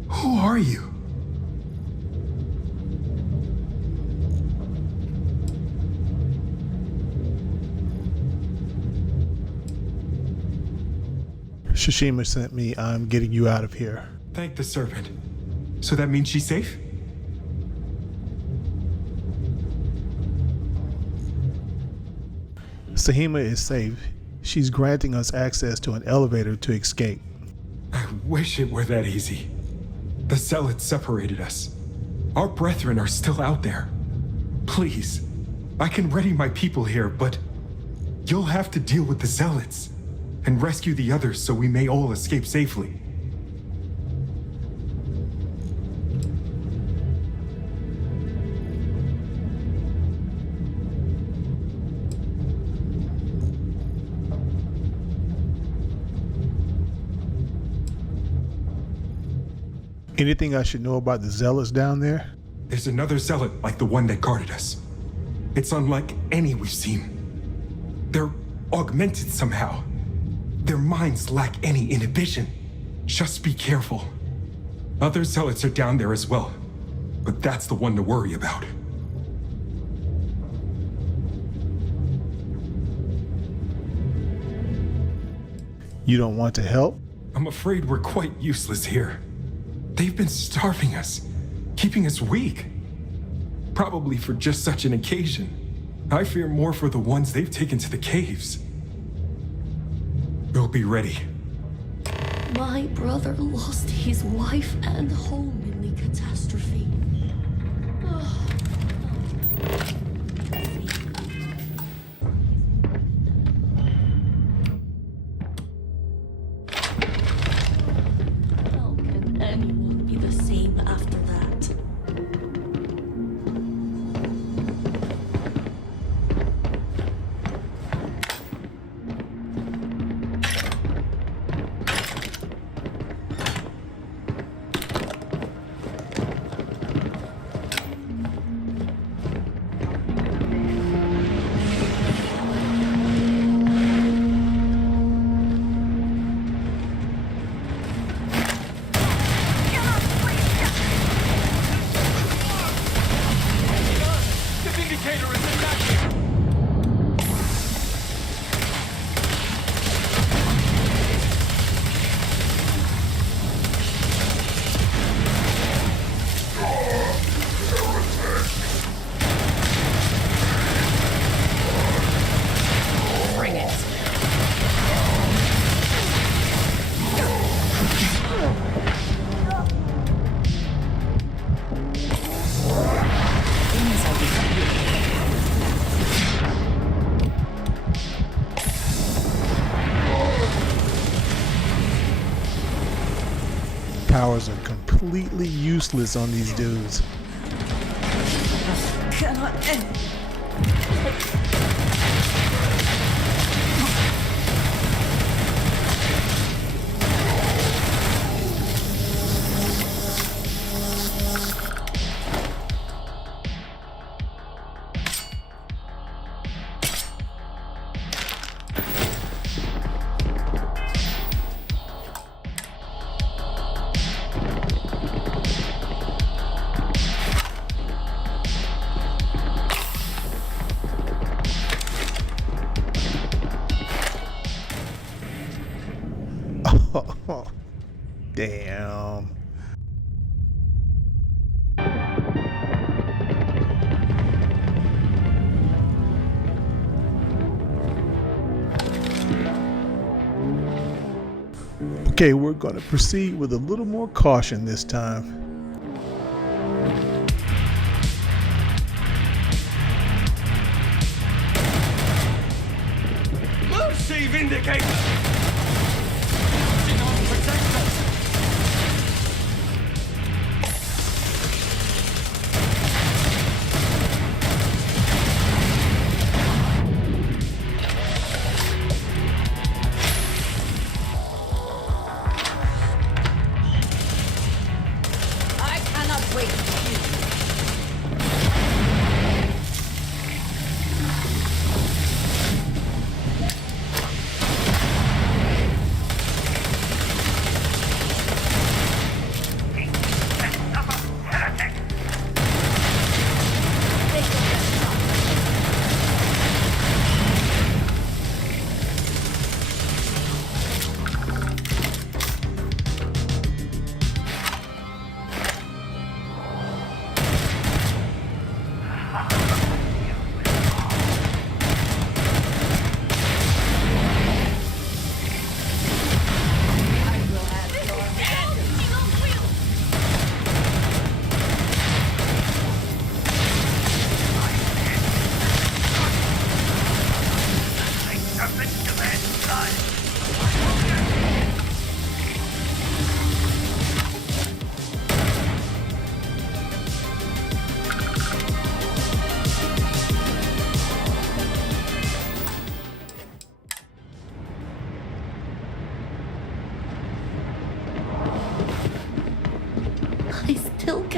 Who are you? Tsushima sent me. I'm getting you out of here. Thank the serpent. So that means she's safe? Sahina is safe. She's granting us access to an elevator to escape. I wish it were that easy. The zealots separated us. Our brethren are still out there. Please, I can ready my people here, but you'll have to deal with the zealots and rescue the others so we may all escape safely. Anything I should know about the zealots down there? There's another zealot like the one that guarded us. It's unlike any we've seen. They're augmented somehow. Their minds lack any inhibition. Just be careful. Other zealots are down there as well, but that's the one to worry about. You don't want to help? I'm afraid we're quite useless here. They've been starving us, keeping us weak. Probably for just such an occasion. I fear more for the ones they've taken to the caves. We'll be ready. My brother lost his wife and home in the catastrophe. How can anyone be the same after that? Powers are completely useless on these dudes. Cannot end. Damn. Okay, we're going to proceed with a little more caution this time. Mercy, Vindicator! Protect us! I cannot wait for you.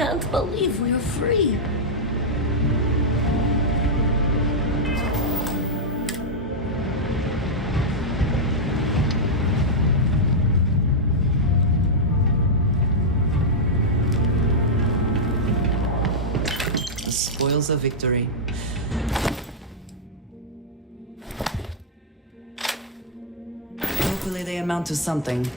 can't believe we're free. The spoils of victory. Hopefully they amount to something.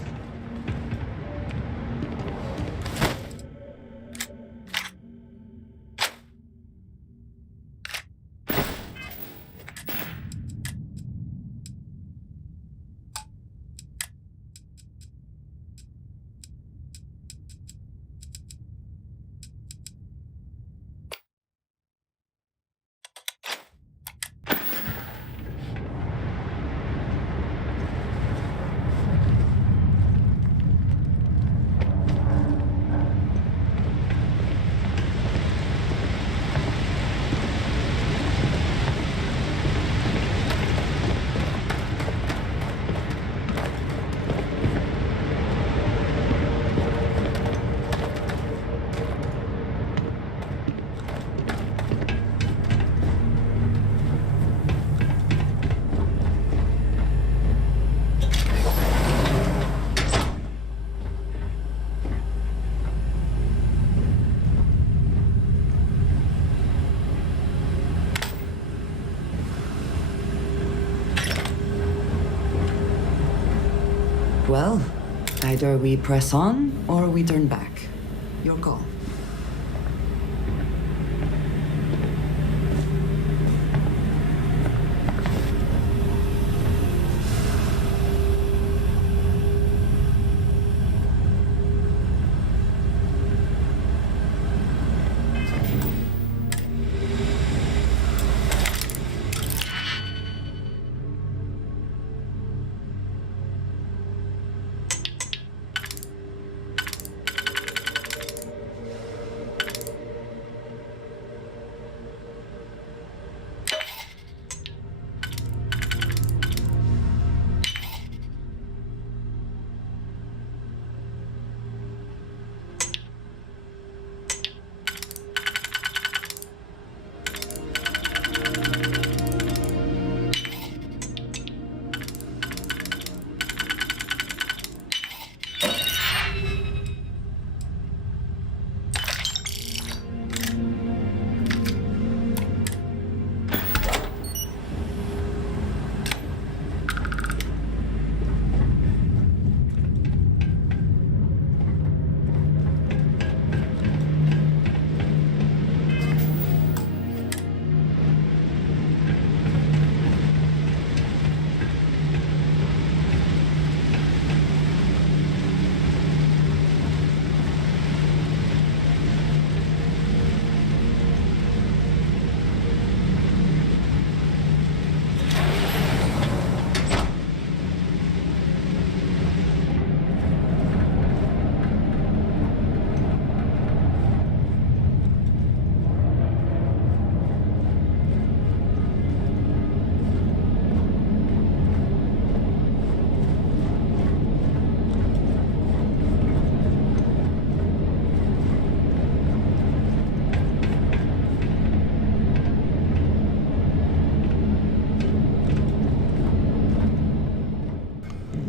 Well, either we press on or we turn back. Your call.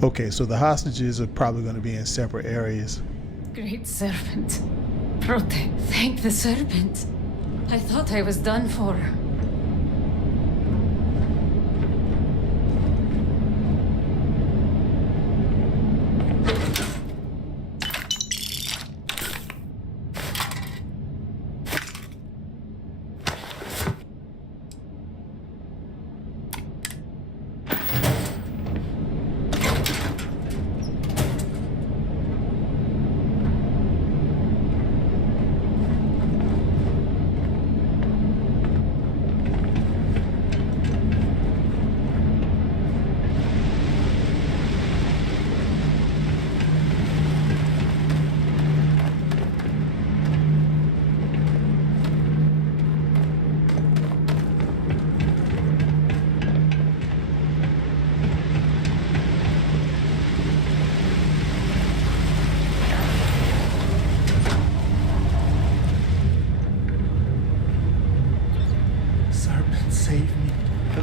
Okay, so the hostages are probably going to be in separate areas. Great serpent. Thank the serpent. I thought I was done for.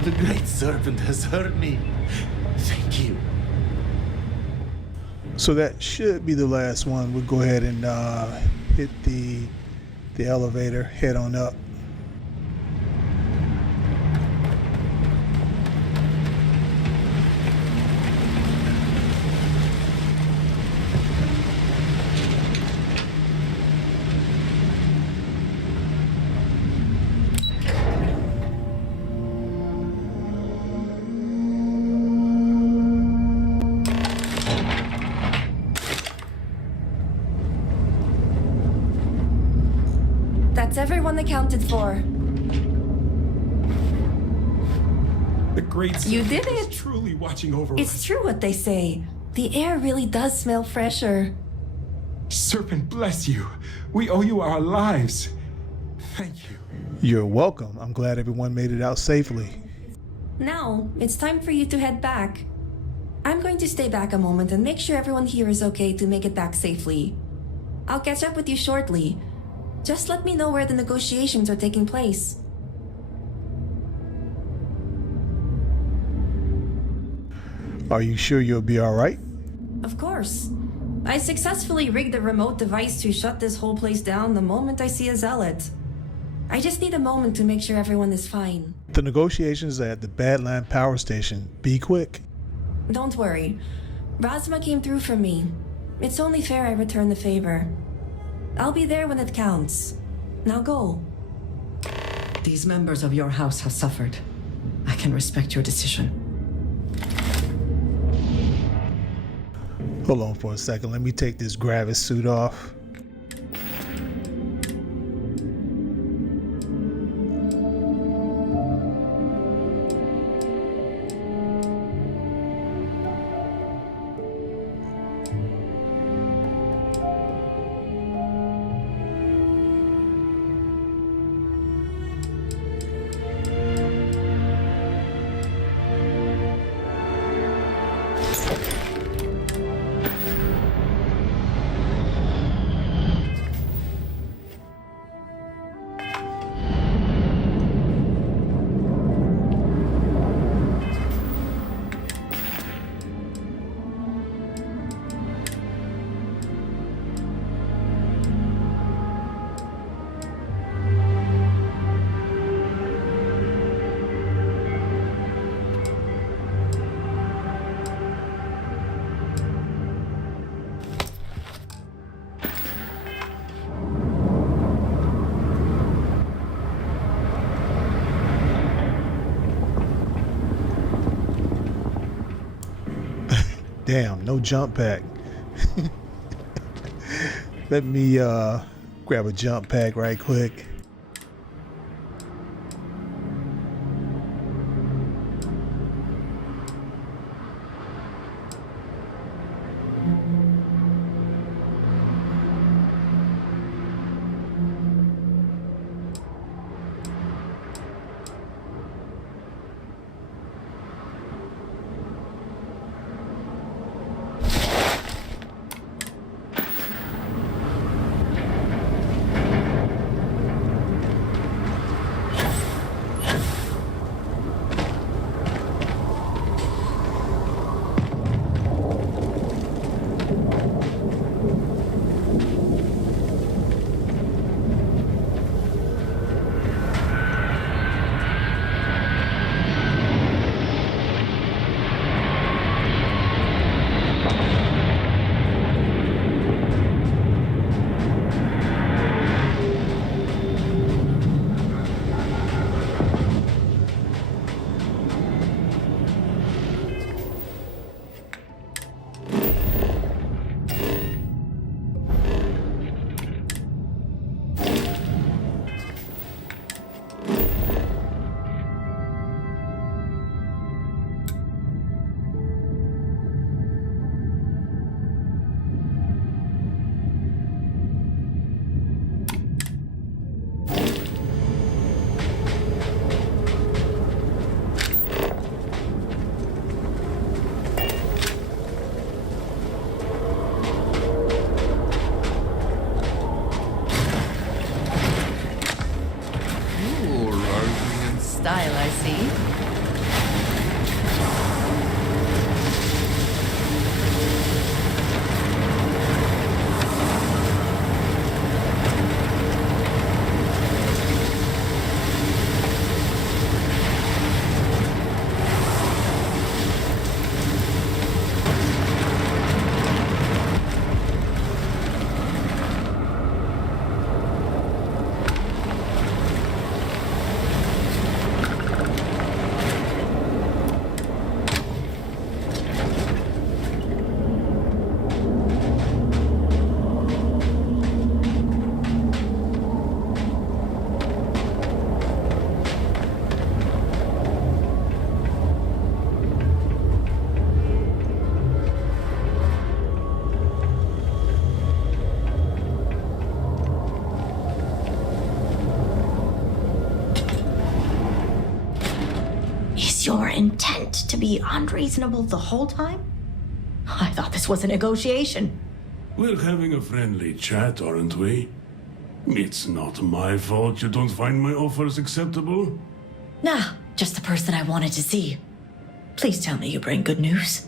The Great Serpent has heard me. Thank you. So that should be the last one. We'll go ahead and hit the elevator, head on up. That's everyone accounted for. The Great You Serpent did is it! truly watching over us. It's true what they say. The air really does smell fresher. Serpent bless you. We owe you our lives. Thank you. You're welcome. I'm glad everyone made it out safely. Now, it's time for you to head back. I'm going to stay back a moment and make sure everyone here is okay to make it back safely. I'll catch up with you shortly. Just let me know where the negotiations are taking place. Are you sure you'll be all right? Of course. I successfully rigged a remote device to shut this whole place down the moment I see a zealot. I just need a moment to make sure everyone is fine. The negotiations are at the Badland Power Station. Be quick. Don't worry. Razma came through for me. It's only fair I return the favor. I'll be there when it counts. Now go. These members of your house have suffered. I can respect your decision. Hold on for a second. Let me take this Gravis suit off. Damn, no jump pack. Let me grab a jump pack right quick. Is your intent to be unreasonable the whole time? I thought this was a negotiation. We're having a friendly chat, aren't we? It's not my fault you don't find my offers acceptable. Nah, just the person I wanted to see. Please tell me you bring good news.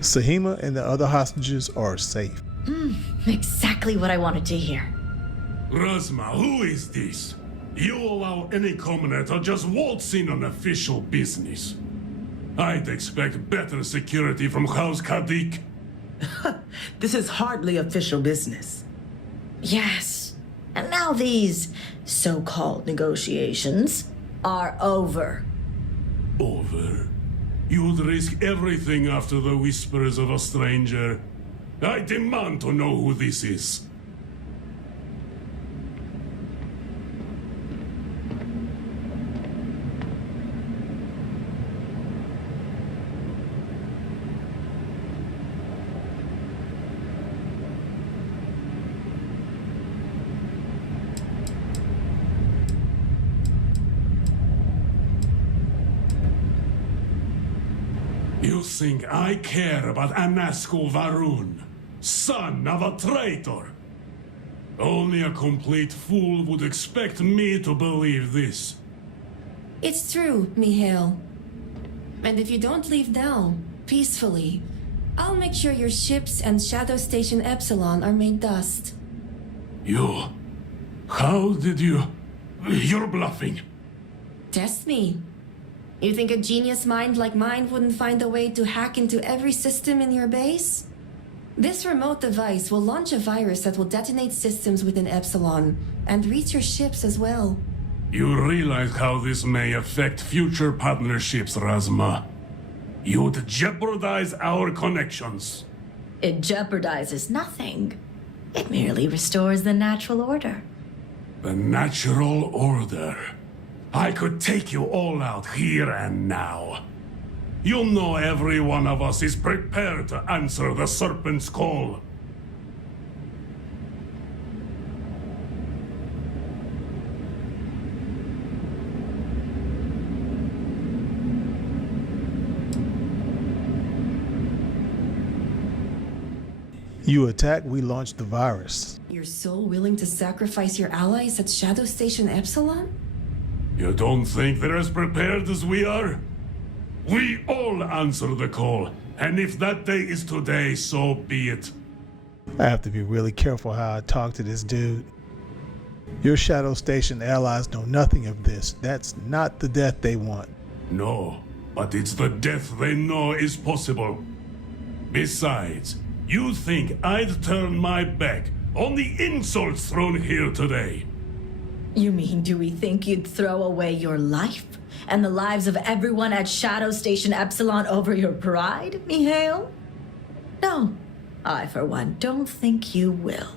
Sahina and the other hostages are safe. Exactly what I wanted to hear. Razma, who is this? You allow any commoner to just waltz in on official business. I'd expect better security from House Kadik. This is hardly official business. Yes. And now these so-called negotiations are over. Over? You'd risk everything after the whispers of a stranger. I demand to know who this is. You think I care about Anasko Varun, son of a traitor? Only a complete fool would expect me to believe this. It's true, Mihail. And if you don't leave now, peacefully, I'll make sure your ships and Shadow Station Epsilon are made dust. You... How did you... You're bluffing. Test me. You think a genius mind like mine wouldn't find a way to hack into every system in your base? This remote device will launch a virus that will detonate systems within Epsilon, and reach your ships as well. You realize how this may affect future partnerships, Razma. You'd jeopardize our connections. It jeopardizes nothing. It merely restores the natural order. The natural order. I could take you all out here and now. You know every one of us is prepared to answer the Serpent's call. You attack, we launch the virus. You're so willing to sacrifice your allies at Shadow Station Epsilon? You don't think they're as prepared as we are? We all answer the call, and if that day is today, so be it. I have to be really careful how I talk to this dude. Your Shadow Station allies know nothing of this. That's not the death they want. No, but it's the death they know is possible. Besides, you think I'd turn my back on the insults thrown here today? You mean, do we think you'd throw away your life and the lives of everyone at Shadow Station Epsilon over your pride, Mihail? No, I, for one, don't think you will.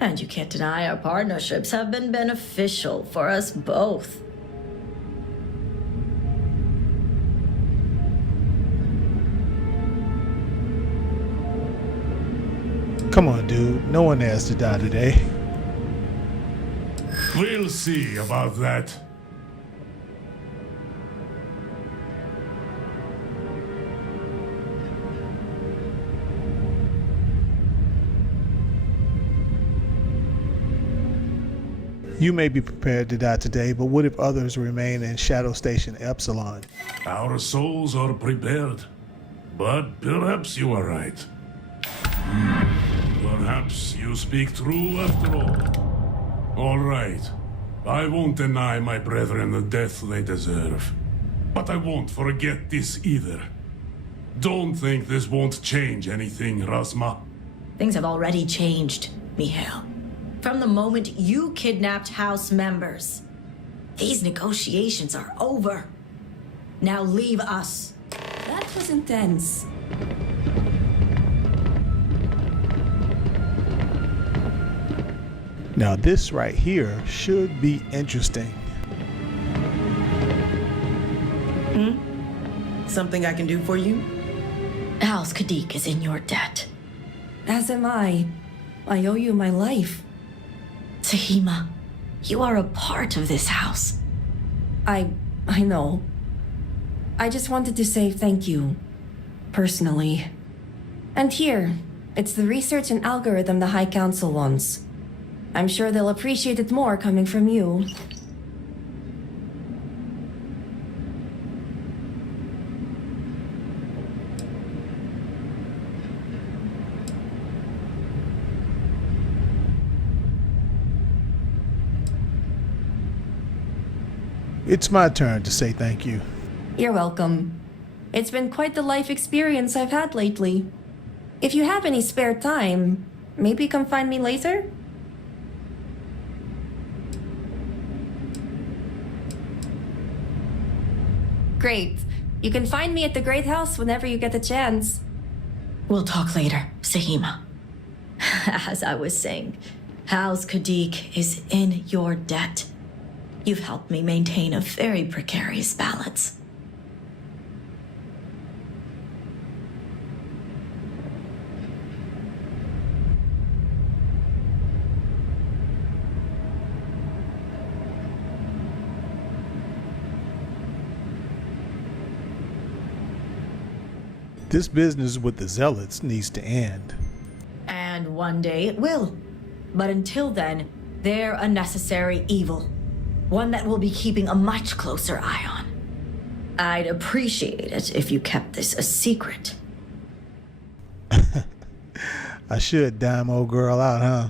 And you can't deny our partnerships have been beneficial for us both. Come on, dude. No one has to die today. We'll see about that. You may be prepared to die today, but what if others remain in Shadow Station Epsilon? Our souls are prepared. But perhaps you are right. Perhaps you speak true after all. All right. I won't deny my brethren the death they deserve. But I won't forget this either. Don't think this won't change anything, Razma. Things have already changed, Mihail. From the moment you kidnapped House members. These negotiations are over. Now leave us. That was intense. Now this right here should be interesting. Something I can do for you? House Kadik is in your debt. As am I. I owe you my life. Sahima, You are a part of this house. I know. I just wanted to say thank you. Personally. And here, it's the research and algorithm the High Council wants. I'm sure they'll appreciate it more coming from you. It's my turn to say thank you. You're welcome. It's been quite the life experience I've had lately. If you have any spare time, maybe come find me later? Great. You can find me at the Great House whenever you get a chance. We'll talk later, Sahina. As I was saying, House Kadik is in your debt. You've helped me maintain a very precarious balance. This business with the Zealots needs to end. And one day it will. But until then, they're a necessary evil. One that we'll be keeping a much closer eye on. I'd appreciate it if you kept this a secret. I should dime old girl out, huh?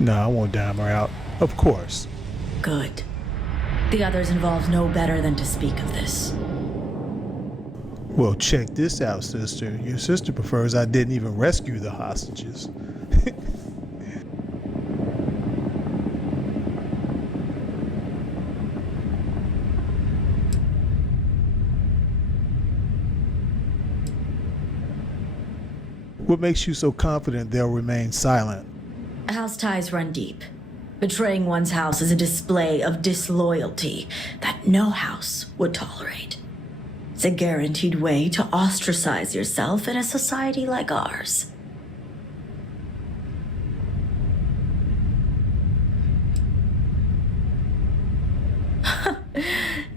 No, I won't dime her out. Of course. Good. The others involved know better than to speak of this. Well, check this out, sister. Your sister prefers I didn't even rescue the hostages. What makes you so confident they'll remain silent? House ties run deep. Betraying one's house is a display of disloyalty that no house would tolerate. It's a guaranteed way to ostracize yourself in a society like ours.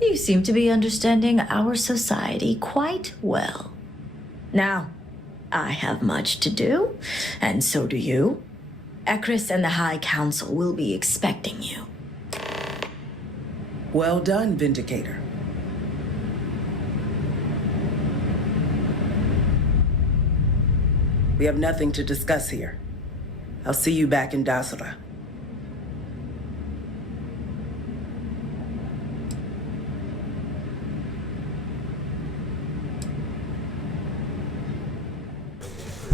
You seem to be understanding our society quite well. Now, I have much to do, and so do you. Ekris and the High Council will be expecting you. Well done, Vindicator. We have nothing to discuss here. I'll see you back in Dasra.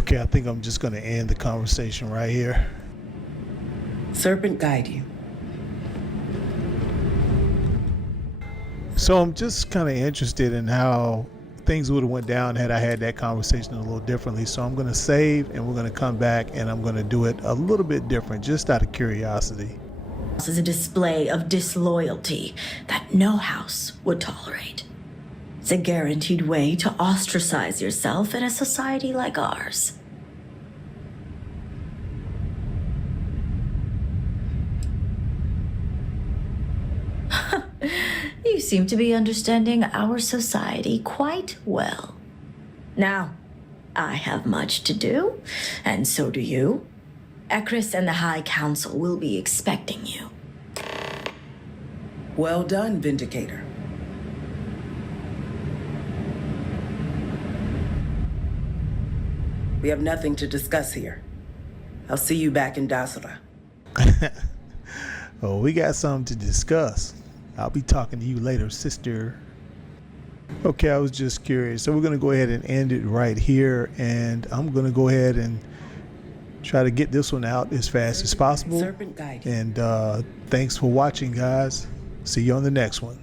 Okay, I think I'm just going to end the conversation right here. Serpent guide you. So I'm just kind of interested in how things would have went down had I had that conversation a little differently. So I'm going to save and we're going to come back and I'm going to do it a little bit different, just out of curiosity. This is a display of disloyalty that no house would tolerate. It's a guaranteed way to ostracize yourself in a society like ours. You seem to be understanding our society quite well. Now, I have much to do, and so do you. Ekris and the High Council will be expecting you. Well done, Vindicator. We have nothing to discuss here. I'll see you back in Dasra. Oh, we got something to discuss. I'll be talking to you later, sister. Okay, I was just curious. So we're going to go ahead and end it right here. And I'm going to go ahead and try to get this one out as fast as possible. Serpent guide. And thanks for watching, guys. See you on the next one.